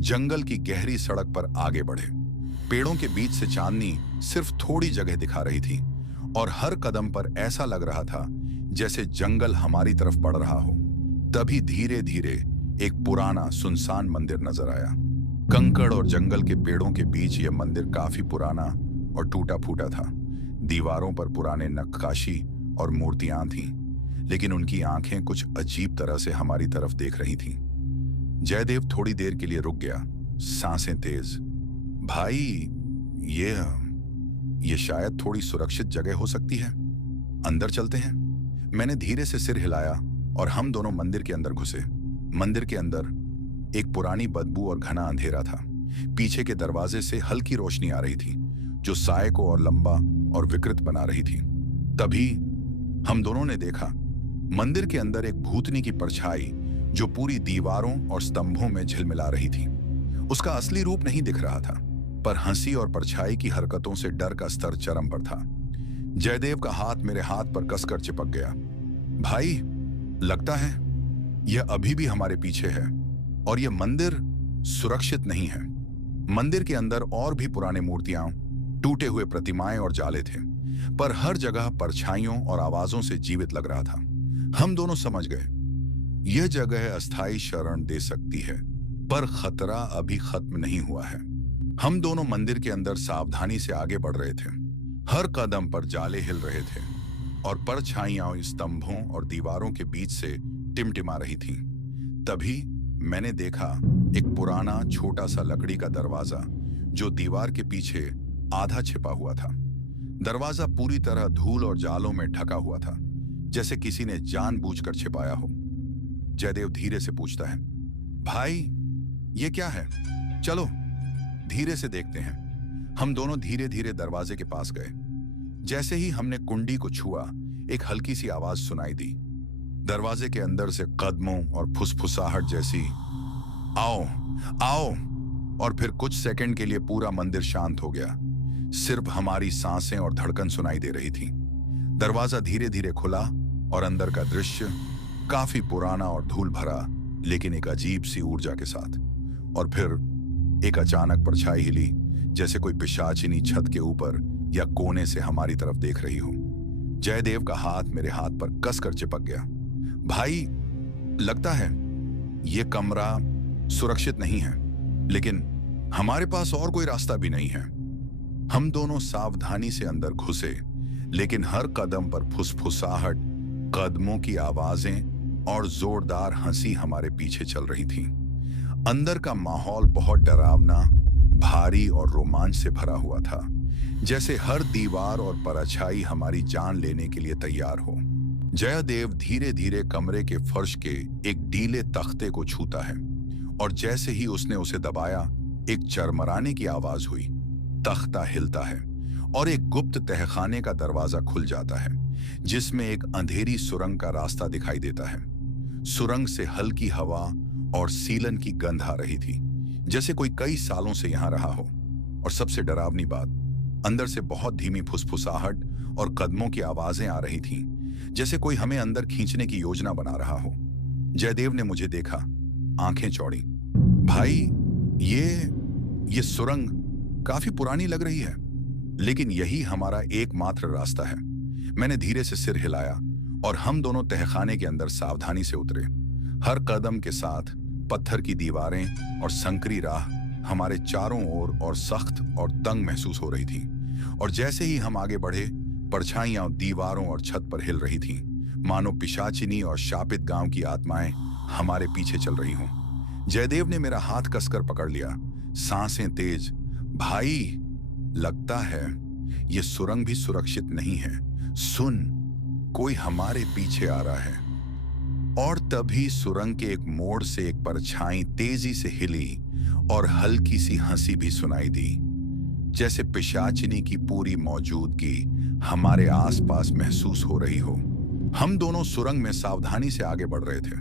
जंगल की गहरी सड़क पर आगे बढ़े। पेड़ों के बीच से चांदनी सिर्फ थोड़ी जगह दिखा रही थी और हर कदम पर ऐसा लग रहा था जैसे जंगल हमारी तरफ बढ़ रहा हो। तभी धीरे धीरे एक पुराना सुनसान मंदिर नजर आया। कंकड़ और जंगल के पेड़ों के बीच यह मंदिर काफी पुराना और टूटा फूटा था। दीवारों पर पुराने नक्काशी और मूर्तियां थीं, लेकिन उनकी आंखें कुछ अजीब तरह से हमारी तरफ देख रही थीं। जयदेव थोड़ी देर के लिए रुक गया, सांसें तेज। भाई, ये शायद थोड़ी सुरक्षित जगह हो सकती है, अंदर चलते हैं। मैंने धीरे से सिर हिलाया और हम दोनों मंदिर के अंदर घुसे। मंदिर के अंदर एक पुरानी बदबू और घना अंधेरा था। पीछे के दरवाजे से हल्की रोशनी आ रही थी, जो साए को और लंबा और विकृत बना रही थी। तभी हम दोनों ने देखा, मंदिर के अंदर एक भूतनी की परछाई जो पूरी दीवारों और स्तंभों में झिलमिला रही थी। उसका असली रूप नहीं दिख रहा था, पर हंसी और परछाई की हरकतों से डर का स्तर चरम पर था। जयदेव का हाथ मेरे हाथ पर कसकर चिपक गया। भाई, लगता है यह अभी भी हमारे पीछे है और यह मंदिर सुरक्षित नहीं है। मंदिर के अंदर और भी पुराने मूर्तियां, टूटे हुए प्रतिमाएं और जाले थे, पर हर जगह परछाइयों और आवाजों से जीवित लग रहा था। हम दोनों समझ गए, यह जगह अस्थायी शरण दे सकती है, पर खतरा अभी खत्म नहीं हुआ है। हम दोनों मंदिर के अंदर सावधानी से आगे बढ़ रहे थे। हर कदम पर जाले हिल रहे थे और परछाइयां स्तंभों और दीवारों के बीच से टिमटिमा रही थीं। तभी मैंने देखा एक पुराना छोटा सा लकड़ी का दरवाजा जो दीवार के पीछे आधा छिपा हुआ था। दरवाजा पूरी तरह धूल और जालों में ढका हुआ था, जैसे किसी ने जानबूझकर छिपाया हो। जयदेव धीरे से पूछता है, भाई, ये क्या है? चलो धीरे से देखते हैं। हम दोनों धीरे धीरे दरवाजे के पास गए। जैसे ही हमने कुंडी को छुआ, एक हल्की सी आवाज सुनाई दी। दरवाजे के अंदर से कदमों और फुसफुसाहट जैसी, आओ आओ। और फिर कुछ सेकंड के लिए पूरा मंदिर शांत हो गया। सिर्फ हमारी सांसें और धड़कन सुनाई दे रही थी। दरवाजा धीरे धीरे खुला और अंदर का दृश्य काफी पुराना और धूल भरा, लेकिन एक अजीब सी ऊर्जा के साथ। और फिर एक अचानक परछाई हिली, जैसे कोई पिशाचिनी छत के ऊपर या कोने से हमारी तरफ देख रही हो। जयदेव का हाथ मेरे हाथ पर कसकर चिपक गया। भाई, लगता है यह कमरा सुरक्षित नहीं है, लेकिन हमारे पास और कोई रास्ता भी नहीं है। हम दोनों सावधानी से अंदर घुसे, लेकिन हर कदम पर फुसफुसाहट, कदमों की आवाजें और जोरदार हंसी हमारे पीछे चल रही थी। अंदर का माहौल बहुत डरावना, भारी और रोमांच से भरा हुआ था, जैसे हर दीवार और परछाई हमारी जान लेने के लिए तैयार हो। जयदेव धीरे धीरे कमरे के फर्श के एक ढीले तख्ते को छूता है और जैसे ही उसने उसे दबाया, एक चरमराने की आवाज हुई। तख्ता हिलता है और एक गुप्त तहखाने का दरवाजा खुल जाता है, जिसमें एक अंधेरी सुरंग का रास्ता दिखाई देता है। सुरंग से हल्की हवा और सीलन की गंध आ रही थी, जैसे कोई कई सालों से यहां रहा हो। और सबसे डरावनी बात, अंदर से बहुत धीमी फुसफुसाहट और कदमों की आवाजें आ रही थीं, जैसे कोई हमें अंदर खींचने की योजना बना रहा हो। जयदेव ने मुझे देखा, आंखें चौड़ी। भाई, ये सुरंग काफी पुरानी लग रही है, लेकिन यही हमारा एकमात्र रास्ता है। मैंने धीरे से सिर हिलाया और हम दोनों तहखाने के अंदर सावधानी से उतरे। हर कदम के साथ पत्थर की दीवारें और संकरी राह हमारे चारों ओर और सख्त और तंग महसूस हो रही थी। और जैसे ही हम आगे बढ़े, परछाइयां दीवारों और छत पर हिल रही थीं, मानो पिशाचिनी और शापित गांव की आत्माएं हमारे पीछे चल रही हों। जयदेव ने मेरा हाथ कसकर पकड़ लिया, सांसें तेज। भाई, लगता है ये सुरंग भी सुरक्षित नहीं है। सुन, कोई हमारे पीछे आ रहा है। और तभी सुरंग के एक मोड़ से एक परछाई तेजी से हिली और हल्की सी हंसी भी सुनाई दी, जैसे पिशाचिनी की पूरी मौजूदगी हमारे आसपास महसूस हो रही हो। हम दोनों सुरंग में सावधानी से आगे बढ़ रहे थे।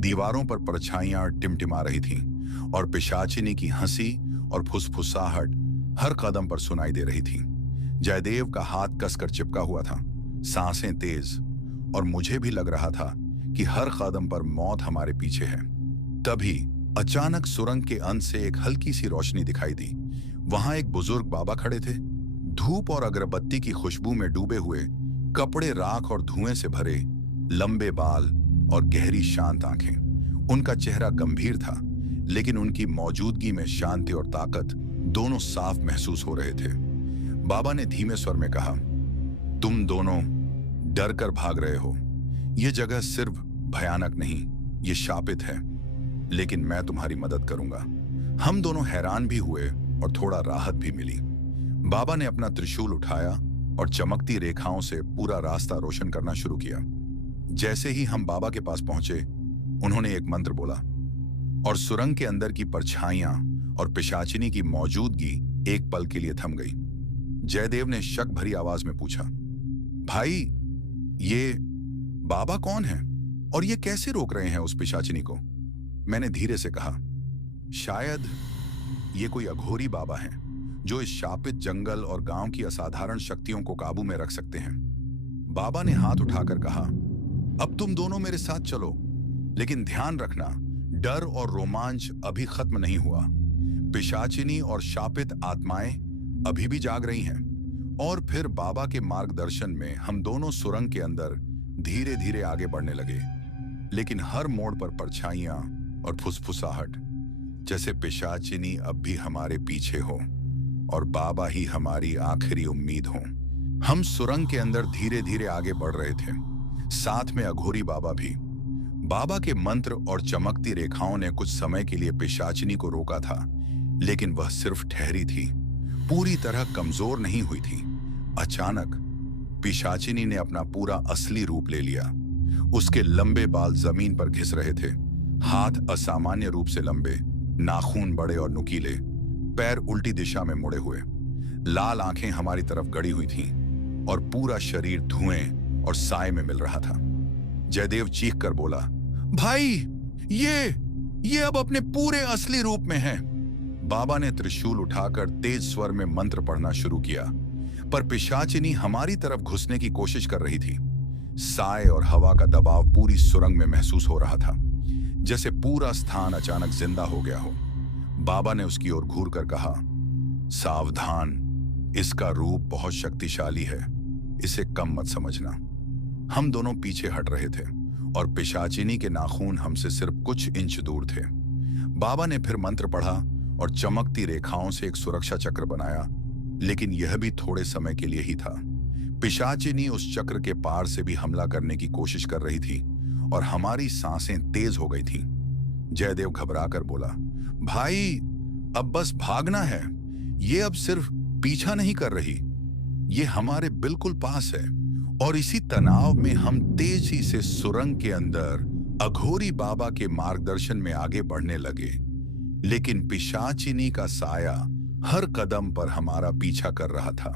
दीवारों पर परछाइयां टिमटिमा रही थीं और पिशाचिनी की हंसी और फुसफुसाहट हर कदम पर सुनाई दे रही थी। जयदेव का हाथ कसकर चिपका हुआ था, सांसें तेज, और मुझे भी लग रहा था कि हर कदम पर मौत हमारे पीछे है। तभी अचानक सुरंग के अंत से एक हल्की सी रोशनी दिखाई दी। वहां एक बुजुर्ग बाबा खड़े थे, धूप और अगरबत्ती की खुशबू में डूबे हुए, कपड़े राख और धुएं से भरे, लंबे बाल और गहरी शांत आंखें। उनका चेहरा गंभीर था, लेकिन उनकी मौजूदगी में शांति और ताकत दोनों साफ महसूस हो रहे थे। बाबा ने धीमे स्वर में कहा, तुम दोनों डर कर भाग रहे हो। यह जगह सिर्फ भयानक नहीं, ये शापित है, लेकिन मैं तुम्हारी मदद करूंगा। हम दोनों हैरान भी हुए और थोड़ा राहत भी मिली। बाबा ने अपना त्रिशूल उठाया और चमकती रेखाओं से पूरा रास्ता रोशन करना शुरू किया। जैसे ही हम बाबा के पास पहुंचे, उन्होंने एक मंत्र बोला और सुरंग के अंदर की परछाइयां और पिशाचिनी की मौजूदगी एक पल के लिए थम गई। जयदेव ने शक भरी आवाज में पूछा, भाई, ये बाबा कौन है और ये कैसे रोक रहे हैं उस पिशाचिनी को? मैंने धीरे से कहा, शायद ये कोई अघोरी बाबा हैं जो इस शापित जंगल और गांव की असाधारण शक्तियों को काबू में रख सकते हैं। बाबा ने हाथ उठाकर कहा, अब तुम दोनों मेरे साथ चलो, लेकिन ध्यान रखना, डर और रोमांच अभी खत्म नहीं हुआ। पिशाचिनी और शापित आत्माएं अभी भी जाग रही हैं। और फिर बाबा के मार्गदर्शन में हम दोनों सुरंग के अंदर धीरे धीरे आगे बढ़ने लगे, लेकिन हर मोड़ पर परछाइयां और फुसफुसाहट, जैसे पिशाचिनी अब भी हमारे पीछे हो और बाबा ही हमारी आखिरी उम्मीद हो। हम सुरंग के अंदर धीरे धीरे आगे बढ़ रहे थे, साथ में अघोरी बाबा भी। बाबा के मंत्र और चमकती रेखाओं ने कुछ समय के लिए पिशाचिनी को रोका था, लेकिन वह सिर्फ ठहरी थी, पूरी तरह कमजोर नहीं हुई थी। अचानक पिशाचिनी ने अपना पूरा असली रूप ले लिया। उसके लंबे बाल जमीन पर घिस रहे थे, हाथ असामान्य रूप से लंबे, नाखून बड़े और नुकीले, पैर उल्टी दिशा में मुड़े हुए, लाल आंखें हमारी तरफ गड़ी हुई थीं और पूरा शरीर धुएं और साए में मिल रहा था। जयदेव चीख कर बोला, भाई, ये अब अपने पूरे असली रूप में है। बाबा ने त्रिशूल उठाकर तेज स्वर में मंत्र पढ़ना शुरू किया, पर पिशाचिनी हमारी तरफ घुसने की कोशिश कर रही थी। साए और हवा का दबाव पूरी सुरंग में महसूस हो रहा था, जैसे पूरा स्थान अचानक जिंदा हो गया हो। बाबा ने उसकी ओर घूर कर कहा, सावधान, इसका रूप बहुत शक्तिशाली है, इसे कम मत समझना। हम दोनों पीछे हट रहे थे और पिशाचिनी के नाखून हमसे सिर्फ कुछ इंच दूर थे। बाबा ने फिर मंत्र पढ़ा और चमकती रेखाओं से एक सुरक्षा चक्र बनाया, लेकिन यह भी थोड़े समय के लिए ही था। पिशाचिनी उस चक्र के पार से भी हमला करने की कोशिश कर रही थी और हमारी सांसें तेज हो गई थीं। जयदेव घबराकर बोला, भाई, अब बस भागना है। ये अब सिर्फ पीछा नहीं कर रही, ये हमारे बिल्कुल पास है। और इसी तनाव में हम तेजी से सुरंग के अंदर अघोरी बाबा के मार्गदर्शन में आगे बढ़ने लगे, लेकिन पिशाचिनी का साया हर कदम पर हमारा पीछा कर रहा था।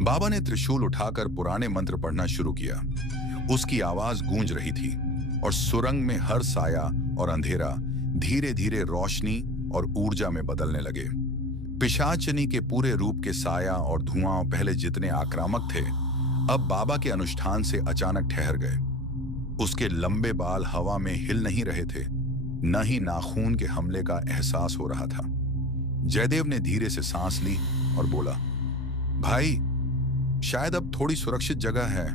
बाबा ने त्रिशूल उठाकर पुराने मंत्र पढ़ना शुरू किया। उसकी आवाज गूंज रही थी और सुरंग में हर साया और अंधेरा धीरे धीरे रोशनी और ऊर्जा में बदलने लगे। पिशाचिनी के पूरे रूप के साया और धुआं पहले जितने आक्रामक थे, अब बाबा के अनुष्ठान से अचानक ठहर गए। उसके लंबे बाल हवा में हिल नहीं रहे थे, न ही नाखून के हमले का एहसास हो रहा था। जयदेव ने धीरे से सांस ली और बोला, भाई, शायद अब थोड़ी सुरक्षित जगह है।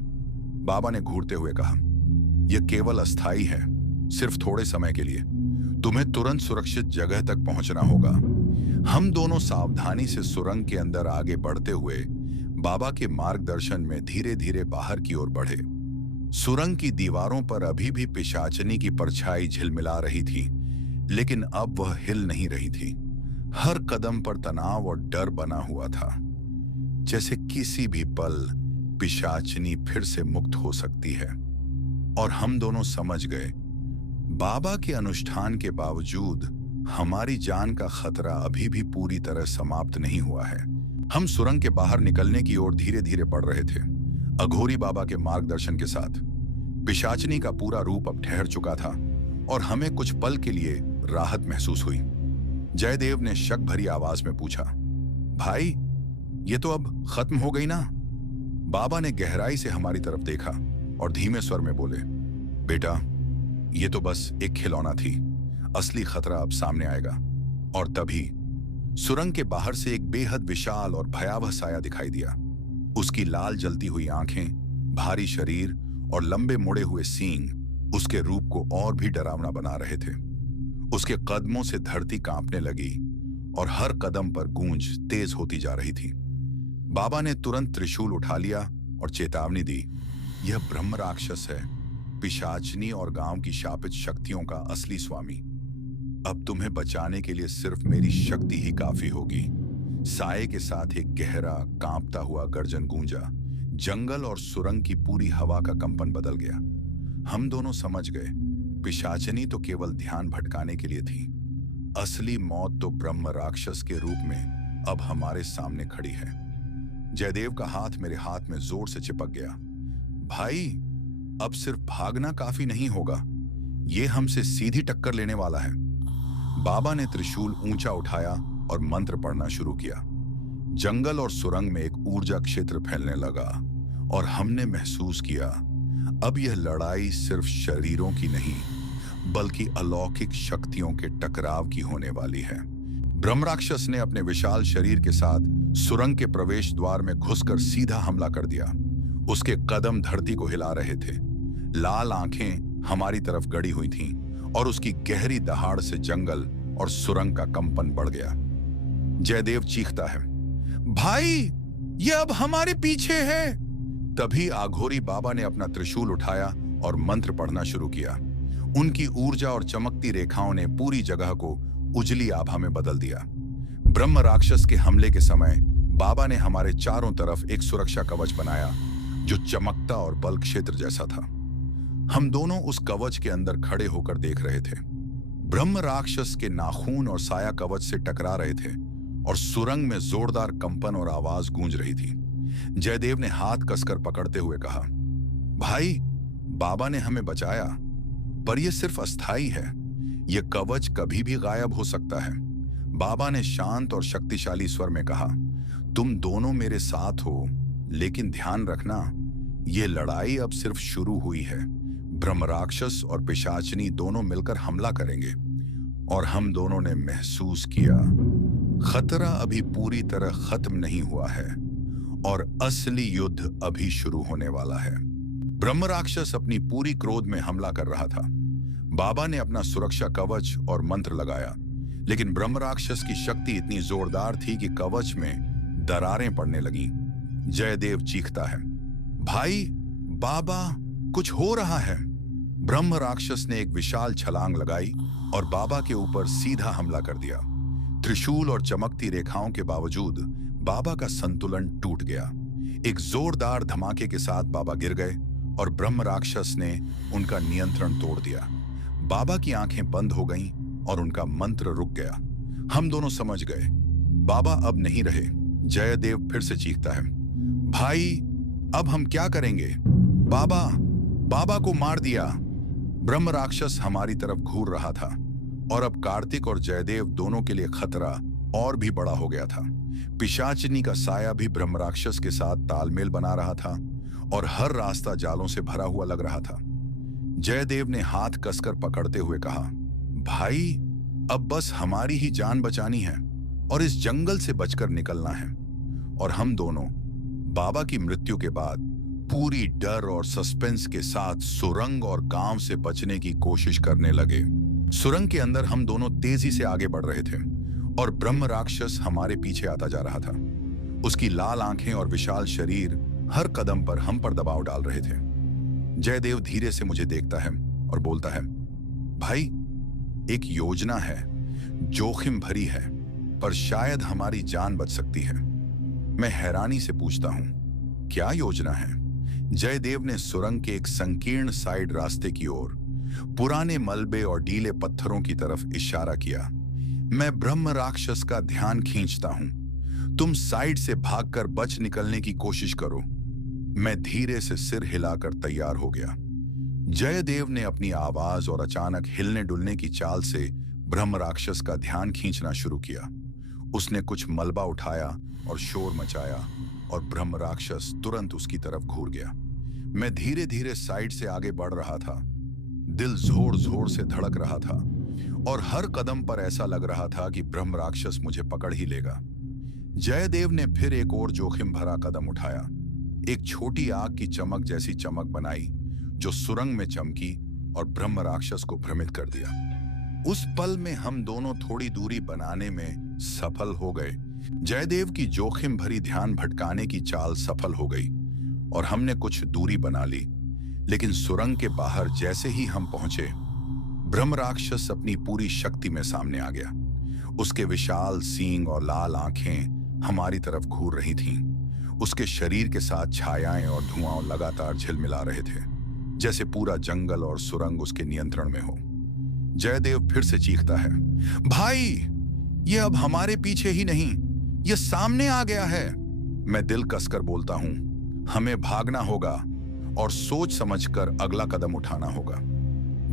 बाबा ने घूरते हुए कहा, यह केवल अस्थाई है, सिर्फ थोड़े समय के लिए। तुम्हें तुरंत सुरक्षित जगह तक पहुंचना होगा। हम दोनों सावधानी से सुरंग के अंदर आगे बढ़ते हुए बाबा के मार्गदर्शन में धीरे धीरे बाहर की ओर बढ़े। सुरंग की दीवारों पर अभी भी पिशाचिनी की परछाई झिलमिला रही थी, लेकिन अब वह हिल नहीं रही थी। हर कदम पर तनाव और डर बना हुआ था, जैसे किसी भी पल पिशाचिनी फिर से मुक्त हो सकती है। और हम दोनों समझ गए, बाबा के अनुष्ठान के बावजूद हमारी जान का खतरा अभी भी पूरी तरह समाप्त नहीं हुआ है। हम सुरंग के बाहर निकलने की ओर धीरे धीरे बढ़ रहे थे, अघोरी बाबा के मार्गदर्शन के साथ। पिशाचिनी का पूरा रूप अब ठहर चुका था और हमें कुछ पल के लिए राहत महसूस हुई। जयदेव ने शक भरी आवाज में पूछा, भाई, ये तो अब खत्म हो गई ना? बाबा ने गहराई से हमारी तरफ देखा और धीमे स्वर में बोले, बेटा, ये तो बस एक खिलौना थी, असली खतरा अब सामने आएगा। और तभी सुरंग के बाहर से एक बेहद विशाल और भयावह साया दिखाई दिया। उसकी लाल जलती हुई आंखें, भारी शरीर और लंबे मुड़े हुए सींग उसके रूप को और भी डरावना बना रहे थे। उसके कदमों से धरती कांपने लगी और हर कदम पर गूंज तेज होती जा रही थी। बाबा ने तुरंत त्रिशूल उठा लिया और चेतावनी दी, यह ब्रह्म राक्षस है, पिशाचनी और गांव की शापित शक्तियों का असली स्वामी। अब तुम्हें बचाने के लिए सिर्फ मेरी शक्ति ही काफी होगी। साये के साथ एक गहरा कांपता हुआ गर्जन गूंजा। जंगल और सुरंग की पूरी हवा का कंपन बदल गया। हम दोनों समझ गए, पिशाचनी तो केवल ध्यान भटकाने के लिए थी, असली मौत तो ब्रह्म राक्षस के रूप में अब हमारे सामने खड़ी है। जयदेव का हाथ मेरे हाथ में जोर से चिपक गया। भाई, अब सिर्फ भागना काफी नहीं होगा, ये हमसे सीधी टक्कर लेने वाला है। बाबा ने त्रिशूल ऊंचा उठाया और मंत्र पढ़ना शुरू किया। जंगल और सुरंग में एक ऊर्जा क्षेत्र फैलने लगा और हमने महसूस किया, अब यह लड़ाई सिर्फ शरीरों की नहीं बल्कि अलौकिक शक्तियों के टकराव की होने वाली है। ब्रह्मराक्षस ने अपने विशाल शरीर के साथ सुरंग के प्रवेश द्वार में घुसकर सीधा हमला कर दिया। उसके कदम धरती को हिला रहे थे, लाल आंखें हमारी तरफ गड़ी हुई थीं और उसकी गहरी दहाड़ से जंगल और सुरंग का कंपन बढ़ गया। जयदेव चीखता है, भाई, ये अब हमारे पीछे है। तभी आघोरी बाबा ने अपना त्रिशूल उठाया और मंत्र पढ़ना शुरू किया। उनकी ऊर्जा और चमकती रेखाओं ने पूरी जगह को उजली आभा में बदल दिया। ब्रह्म राक्षस के हमले के समय बाबा ने हमारे चारों तरफ एक सुरक्षा कवच बनाया जो चमकता और बल क्षेत्र जैसा था। हम दोनों उस कवच के अंदर खड़े होकर देख रहे थे। ब्रह्म राक्षस के नाखून और साया कवच से टकरा रहे थे और सुरंग में जोरदार कंपन और आवाज गूंज रही थी। जयदेव ने हाथ कसकर पकड़ते हुए कहा, भाई, बाबा ने हमें बचाया, पर यह सिर्फ अस्थाई है। यह कवच कभी भी गायब हो सकता है। बाबा ने शांत और शक्तिशाली स्वर में कहा, तुम दोनों मेरे साथ हो, लेकिन ध्यान रखना, यह लड़ाई अब सिर्फ शुरू हुई है। ब्रह्म राक्षस और पिशाचनी दोनों मिलकर हमला करेंगे और हम दोनों ने महसूस किया, खतरा अभी पूरी तरह खत्म नहीं हुआ है और असली युद्ध अभी शुरू होने वाला है। ब्रह्म राक्षस अपनी पूरी क्रोध में हमला कर रहा था। बाबा ने अपना सुरक्षा कवच और मंत्र लगाया, लेकिन ब्रह्म राक्षस की शक्ति इतनी जोरदार थी कि कवच में दरारें पड़ने लगीं। जयदेव चीखता है, भाई, बाबा, कुछ हो रहा है। ब्रह्म राक्षस ने एक विशाल छलांग लगाई और बाबा के ऊपर सीधा हमला कर दिया। त्रिशूल और चमकती रेखाओं के बावजूद बाबा का संतुलन टूट गया। एक जोरदार धमाके के साथ बाबा गिर गए और ब्रह्म राक्षस ने उनका नियंत्रण तोड़ दिया। बाबा की आंखें बंद हो गईं और उनका मंत्र रुक गया। हम दोनों समझ गए, बाबा अब नहीं रहे। जयदेव फिर से चीखता है, भाई, अब हम क्या करेंगे? बाबा को मार दिया। ब्रह्म राक्षस हमारी तरफ घूर रहा था और अब कार्तिक और जयदेव दोनों के लिए खतरा और भी बड़ा हो गया था। पिशाचिनी का साया भी ब्रह्म राक्षस के साथ तालमेल बना रहा था और हर रास्ता जालों से भरा हुआ लग रहा था। जयदेव ने हाथ कसकर पकड़ते हुए कहा, भाई, अब बस हमारी ही जान बचानी है और इस जंगल से बचकर निकलना है। और हम दोनों बाबा की मृत्यु के बाद पूरी डर और सस्पेंस के साथ सुरंग और गांव से बचने की कोशिश करने लगे। सुरंग के अंदर हम दोनों तेजी से आगे बढ़ रहे थे और ब्रह्म राक्षस हमारे पीछे आता जा रहा था। उसकी लाल आंखें और विशाल शरीर हर कदम पर हम पर दबाव डाल रहे थे। जयदेव धीरे से मुझे देखता है और बोलता है, भाई, एक योजना है, जोखिम भरी है, पर शायद हमारी जान बच सकती है। मैं हैरानी से पूछता हूं, क्या योजना है? जयदेव ने सुरंग के एक संकीर्ण साइड रास्ते की ओर, पुराने मलबे और ढीले पत्थरों की तरफ इशारा किया। मैं ब्रह्म राक्षस का ध्यान खींचता हूं, तुम साइड से भागकर बच निकलने की कोशिश करो। मैं धीरे से सिर हिलाकर तैयार हो गया। जयदेव ने अपनी आवाज और अचानक हिलने डुलने की चाल से ब्रह्म राक्षस का ध्यान खींचना शुरू किया। उसने कुछ मलबा उठाया और शोर मचाया और ब्रह्म राक्षस तुरंत उसकी तरफ घूर गया। मैं धीरे धीरे साइड से आगे बढ़ रहा था। दिल जोर जोर से धड़क रहा था और हर कदम पर ऐसा लग रहा था कि ब्रह्म राक्षस मुझे पकड़ ही लेगा। जयदेव ने फिर एक और जोखिम भरा कदम उठाया। एक छोटी आग की चमक जैसी चमक बनाई जो सुरंग में चमकी और ब्रह्म राक्षस को भ्रमित कर दिया। उस पल में हम दोनों थोड़ी दूरी बनाने में सफल हो गए। जयदेव की जोखिम भरी ध्यान भटकाने की चाल सफल हो गई और हमने कुछ दूरी बना ली। लेकिन सुरंग के बाहर जैसे ही हम पहुंचे, ब्रह्म राक्षस अपनी पूरी शक्ति में सामने आ गया। उसके विशाल सींग और लाल आंखें हमारी तरफ घूर रही थीं। उसके शरीर के साथ छायाएं और धुआं लगातार झिलमिला रहे थे, जैसे पूरा जंगल और सुरंग उसके नियंत्रण में हो। जयदेव फिर से चीखता है, भाई, ये अब हमारे पीछे ही नहीं, ये सामने आ गया है। मैं दिल कसकर बोलता हूं, हमें भागना होगा और सोच समझकर अगला कदम उठाना होगा।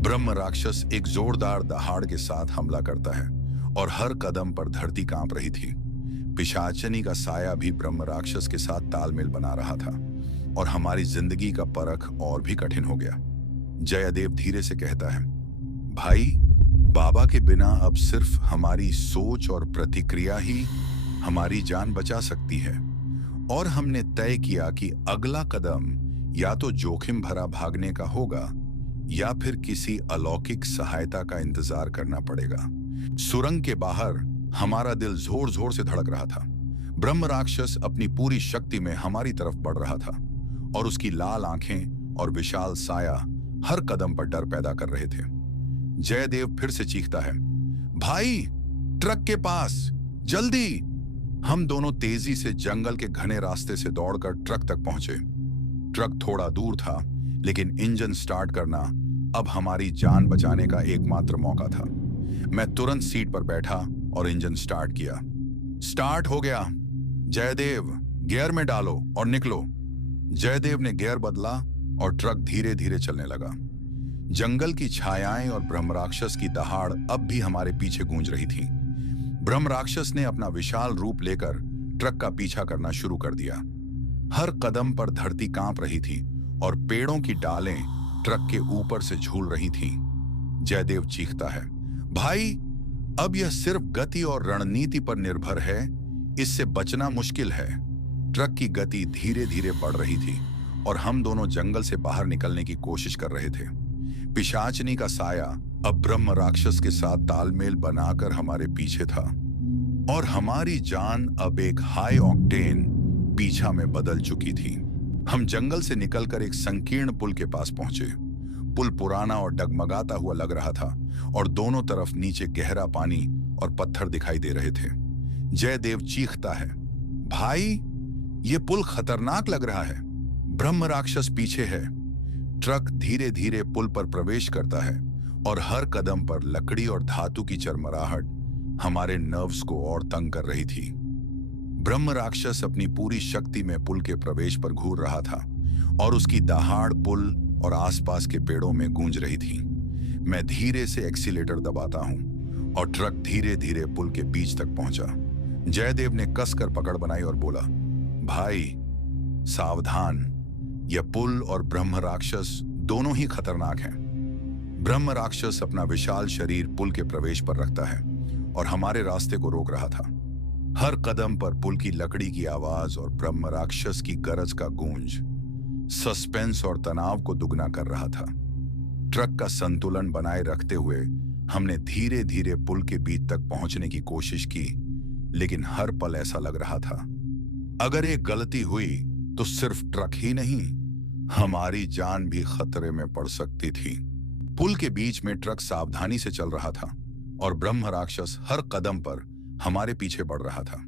ब्रह्म राक्षस एक जोरदार दहाड़ के साथ हमला करता है और हर कदम पर धरती कांप रही थी। पिशाचनी का साया भी ब्रह्म राक्षस के साथ तालमेल बना रहा था और हमारी जिंदगी का परख और भी कठिन हो गया। जयदेव धीरे से कहता है, भाई, बाबा के बिना अब सिर्फ हमारी सोच और प्रतिक्रिया ही हमारी जान बचा सकती है। और हमने तय किया कि अगला कदम या तो जोखिम भरा भागने का होगा या फिर किसी अलौकिक सहायता का इंतजार करना पड़ेगा। सुरंग के बाहर हमारा दिल जोर जोर से धड़क रहा था। ब्रह्म राक्षस अपनी पूरी शक्ति में हमारी तरफ बढ़ रहा था और उसकी लाल आंखें और विशाल साया हर कदम पर डर पैदा कर रहे थे। जयदेव फिर से चीखता है, भाई, ट्रक के पास, जल्दी। हम दोनों तेजी से जंगल के घने रास्ते से दौड़कर ट्रक तक पहुंचे। ट्रक थोड़ा दूर था, लेकिन इंजन स्टार्ट करना अब हमारी जान बचाने का एकमात्र मौका था। मैं तुरंत सीट पर बैठा और इंजन स्टार्ट किया। स्टार्ट हो गया। जयदेव, गियर में डालो और निकलो। जयदेव ने गियर बदला और ट्रक धीरे धीरे चलने लगा। जंगल की छायाएं और ब्रह्म राक्षस की दहाड़ अब भी हमारे पीछे गूंज रही थी। ब्रह्म राक्षस ने अपना विशाल रूप लेकर ट्रक का पीछा करना शुरू कर दिया। हर कदम पर धरती कांप रही थी और पेड़ों की डालें ट्रक के ऊपर से झूल रही थीं। जयदेव चीखता है, भाई, अब यह सिर्फ गति और रणनीति पर निर्भर है, इससे बचना मुश्किल है। ट्रक की गति धीरे धीरे बढ़ रही थी और हम दोनों जंगल से बाहर निकलने की कोशिश कर रहे थे। पिशाचनी का साया अब ब्रह्म राक्षस के साथ तालमेल बनाकर हमारे पीछे था और हमारी जान अब एक हाई ऑक्टेन पीछा में बदल चुकी थी। हम जंगल से निकलकर एक संकीर्ण पुल के पास पहुंचे। पुल पुराना और डगमगाता हुआ लग रहा था और दोनों तरफ नीचे गहरा पानी और पत्थर दिखाई दे रहे थे। जयदेव चीखता है, भाई, ये पुल खतरनाक लग रहा है। ब्रह्म राक्षस पीछे है। ट्रक धीरे धीरे पुल पर प्रवेश करता है और हर कदम पर लकड़ी और धातु की चरमराहट हमारे नर्व्स को और तंग कर रही थी। ब्रह्म राक्षस अपनी पूरी शक्ति में पुल के प्रवेश पर घूर रहा था और उसकी दहाड़ पुल और आसपास के पेड़ों में गूंज रही थी। मैं धीरे से एक्सीलेटर दबाता हूं और ट्रक धीरे धीरे पुल के बीच तक पहुंचा। जयदेव ने कसकर पकड़ बनाई और बोला, भाई, सावधान, यह पुल और ब्रह्म राक्षस दोनों ही खतरनाक हैं। ब्रह्म राक्षस अपना विशाल शरीर पुल के प्रवेश पर रखता है और हमारे रास्ते को रोक रहा था। हर कदम पर पुल की लकड़ी की आवाज और ब्रह्म राक्षस की गरज का गूंज सस्पेंस और तनाव को दुगना कर रहा था। ट्रक का संतुलन बनाए रखते हुए हमने धीरे धीरे पुल के बीच तक पहुंचने की कोशिश की, लेकिन हर पल ऐसा लग रहा था अगर एक गलती हुई तो सिर्फ ट्रक ही नहीं, हमारी जान भी खतरे में पड़ सकती थी। पुल के बीच में ट्रक सावधानी से चल रहा था और ब्रह्म राक्षस हर कदम पर हमारे पीछे बढ़ रहा था।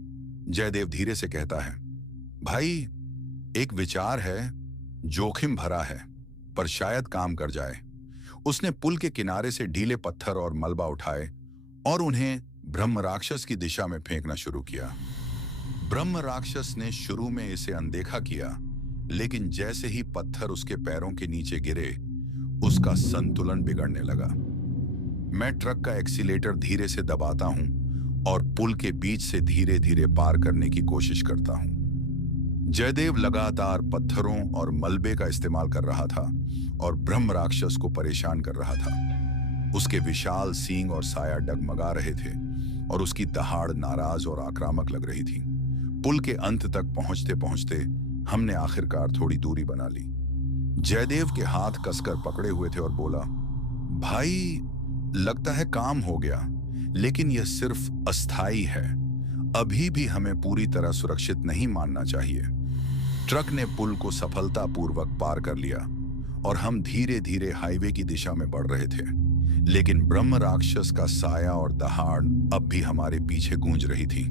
जयदेव धीरे से कहता है, भाई, एक विचार है, जोखिम भरा है, पर शायद काम कर जाए। उसने पुल के किनारे से ढीले पत्थर और मलबा उठाए और उन्हें ब्रह्म राक्षस की दिशा में फेंकना शुरू किया। ब्रह्म राक्षस ने शुरू में इसे अनदेखा किया, लेकिन जैसे ही पत्थर उसके पैरों के नीचे गिरे, उसका संतुलन बिगड़ने लगा। मैं ट्रक का एक्सीलेटर धीरे से दबाता हूं और पुल के बीच से धीरे धीरे पार करने की कोशिश करता हूं। जयदेव लगातार पत्थरों और मलबे का इस्तेमाल कर रहा था और ब्रह्म राक्षस को परेशान कर रहा था। उसके विशाल सींग और साया डगमगा रहे थे और उसकी दहाड़ नाराज और आक्रामक लग रही थी। पुल के अंत तक पहुंचते पहुंचते हमने आखिरकार थोड़ी दूरी बना ली। जयदेव के हाथ कसकर पकड़े हुए थे और बोला, भाई, लगता है काम हो गया, लेकिन यह सिर्फ अस्थाई है। अभी भी हमें पूरी तरह सुरक्षित नहीं मानना चाहिए। ट्रक ने पुल को सफलतापूर्वक पार कर लिया और हम धीरे धीरे हाईवे की दिशा में बढ़ रहे थे। लेकिन ब्रह्म राक्षस का साया और दहाड़ अब भी हमारे पीछे गूंज रही थी।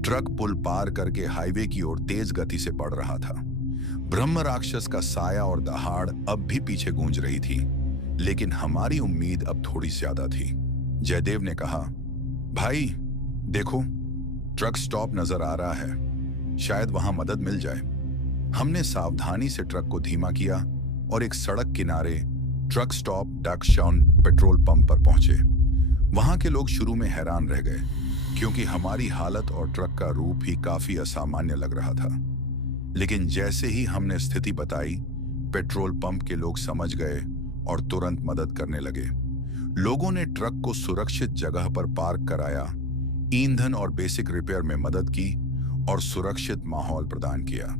ट्रक पुल पार करके हाईवे की ओर तेज गति से बढ़ रहा था। ब्रह्म राक्षस का साया और दहाड़ अब भी पीछे गूंज रही थी, लेकिन हमारी उम्मीद अब थोड़ी ज्यादा थी। जयदेव ने कहा, भाई देखो, ट्रक स्टॉप नजर आ रहा है, शायद वहां मदद मिल जाए। हमने सावधानी से ट्रक को धीमा किया और एक सड़क किनारे ट्रक स्टॉप डकशाउन पेट्रोल पंप पर पहुंचे। वहां के लोग शुरू में हैरान रह गए, क्योंकि हमारी हालत और ट्रक का रूप ही काफी असामान्य लग रहा था। लेकिन जैसे ही हमने स्थिति बताई, पेट्रोल पंप के लोग समझ गए और तुरंत मदद करने लगे। लोगों ने ट्रक को सुरक्षित जगह पर पार्क कराया, ईंधन और बेसिक रिपेयर में मदद की और सुरक्षित माहौल प्रदान किया।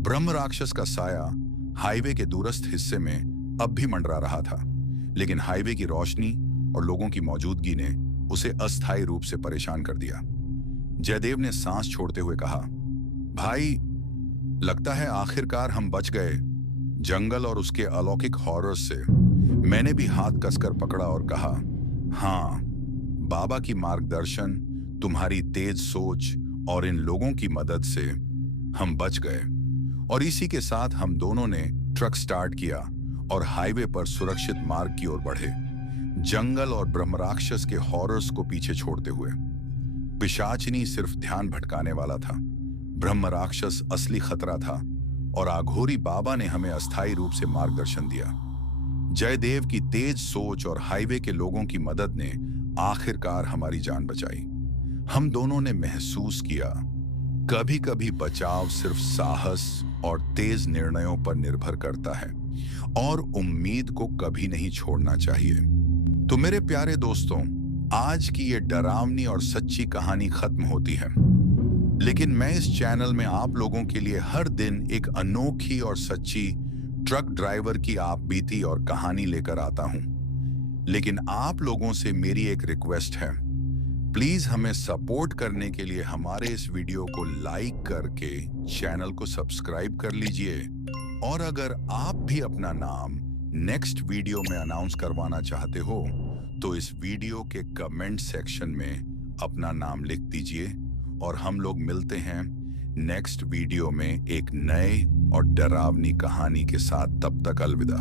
ब्रह्म राक्षस का साया हाईवे के दूरस्थ हिस्से में अब भी मंडरा रहा था, लेकिन हाईवे की रोशनी और लोगों की मौजूदगी ने उसे अस्थायी रूप से परेशान कर दिया। जयदेव ने सांस छोड़ते हुए कहा, भाई लगता है आखिरकार हम बच गए। जंगल और उसके अलौकिक हॉरर्स से मैंने भी हाथ कसकर पकड़ा और कहा, हाँ, बाबा की मार्गदर्शन, तुम्हारी तेज सोच और इन लोगों की मदद से हम बच गए। और इसी के साथ हम दोनों ने ट्रक स्टार्ट किया और हाईवे पर सुरक्षित मार्ग की ओर बढ़े, जंगल और ब्रह्मराक्षस के हॉरर्स को पीछे छोड़ते हुए। पिशाचिनी सिर्फ ध्यान भटकाने वाला था, ब्रह्म राक्षस असली खतरा था और आघोरी बाबा ने हमें अस्थायी रूप से मार्गदर्शन दिया। जयदेव की तेज सोच और हाईवे के लोगों की मदद ने आखिरकार हमारी जान बचाई। हम दोनों ने महसूस किया, कभी कभी बचाव सिर्फ साहस और तेज निर्णयों पर निर्भर करता है और उम्मीद को कभी नहीं छोड़ना चाहिए। तो मेरे प्यारे दोस्तों, आज की ये डरावनी और सच्ची कहानी खत्म होती है, लेकिन मैं इस चैनल में आप लोगों के लिए हर दिन एक अनोखी और सच्ची ट्रक ड्राइवर की आप बीती और कहानी लेकर आता हूं। लेकिन आप लोगों से मेरी एक रिक्वेस्ट है, प्लीज हमें सपोर्ट करने के लिए हमारे इस वीडियो को लाइक करके चैनल को सब्सक्राइब कर लीजिए। और अगर आप भी अपना नाम नेक्स्ट वीडियो में अनाउंस करवाना चाहते हो तो इस वीडियो के कमेंट सेक्शन में अपना नाम लिख दीजिए। और हम लोग मिलते हैं नेक्स्ट वीडियो में एक नए और डरावनी कहानी के साथ। तब तक अलविदा।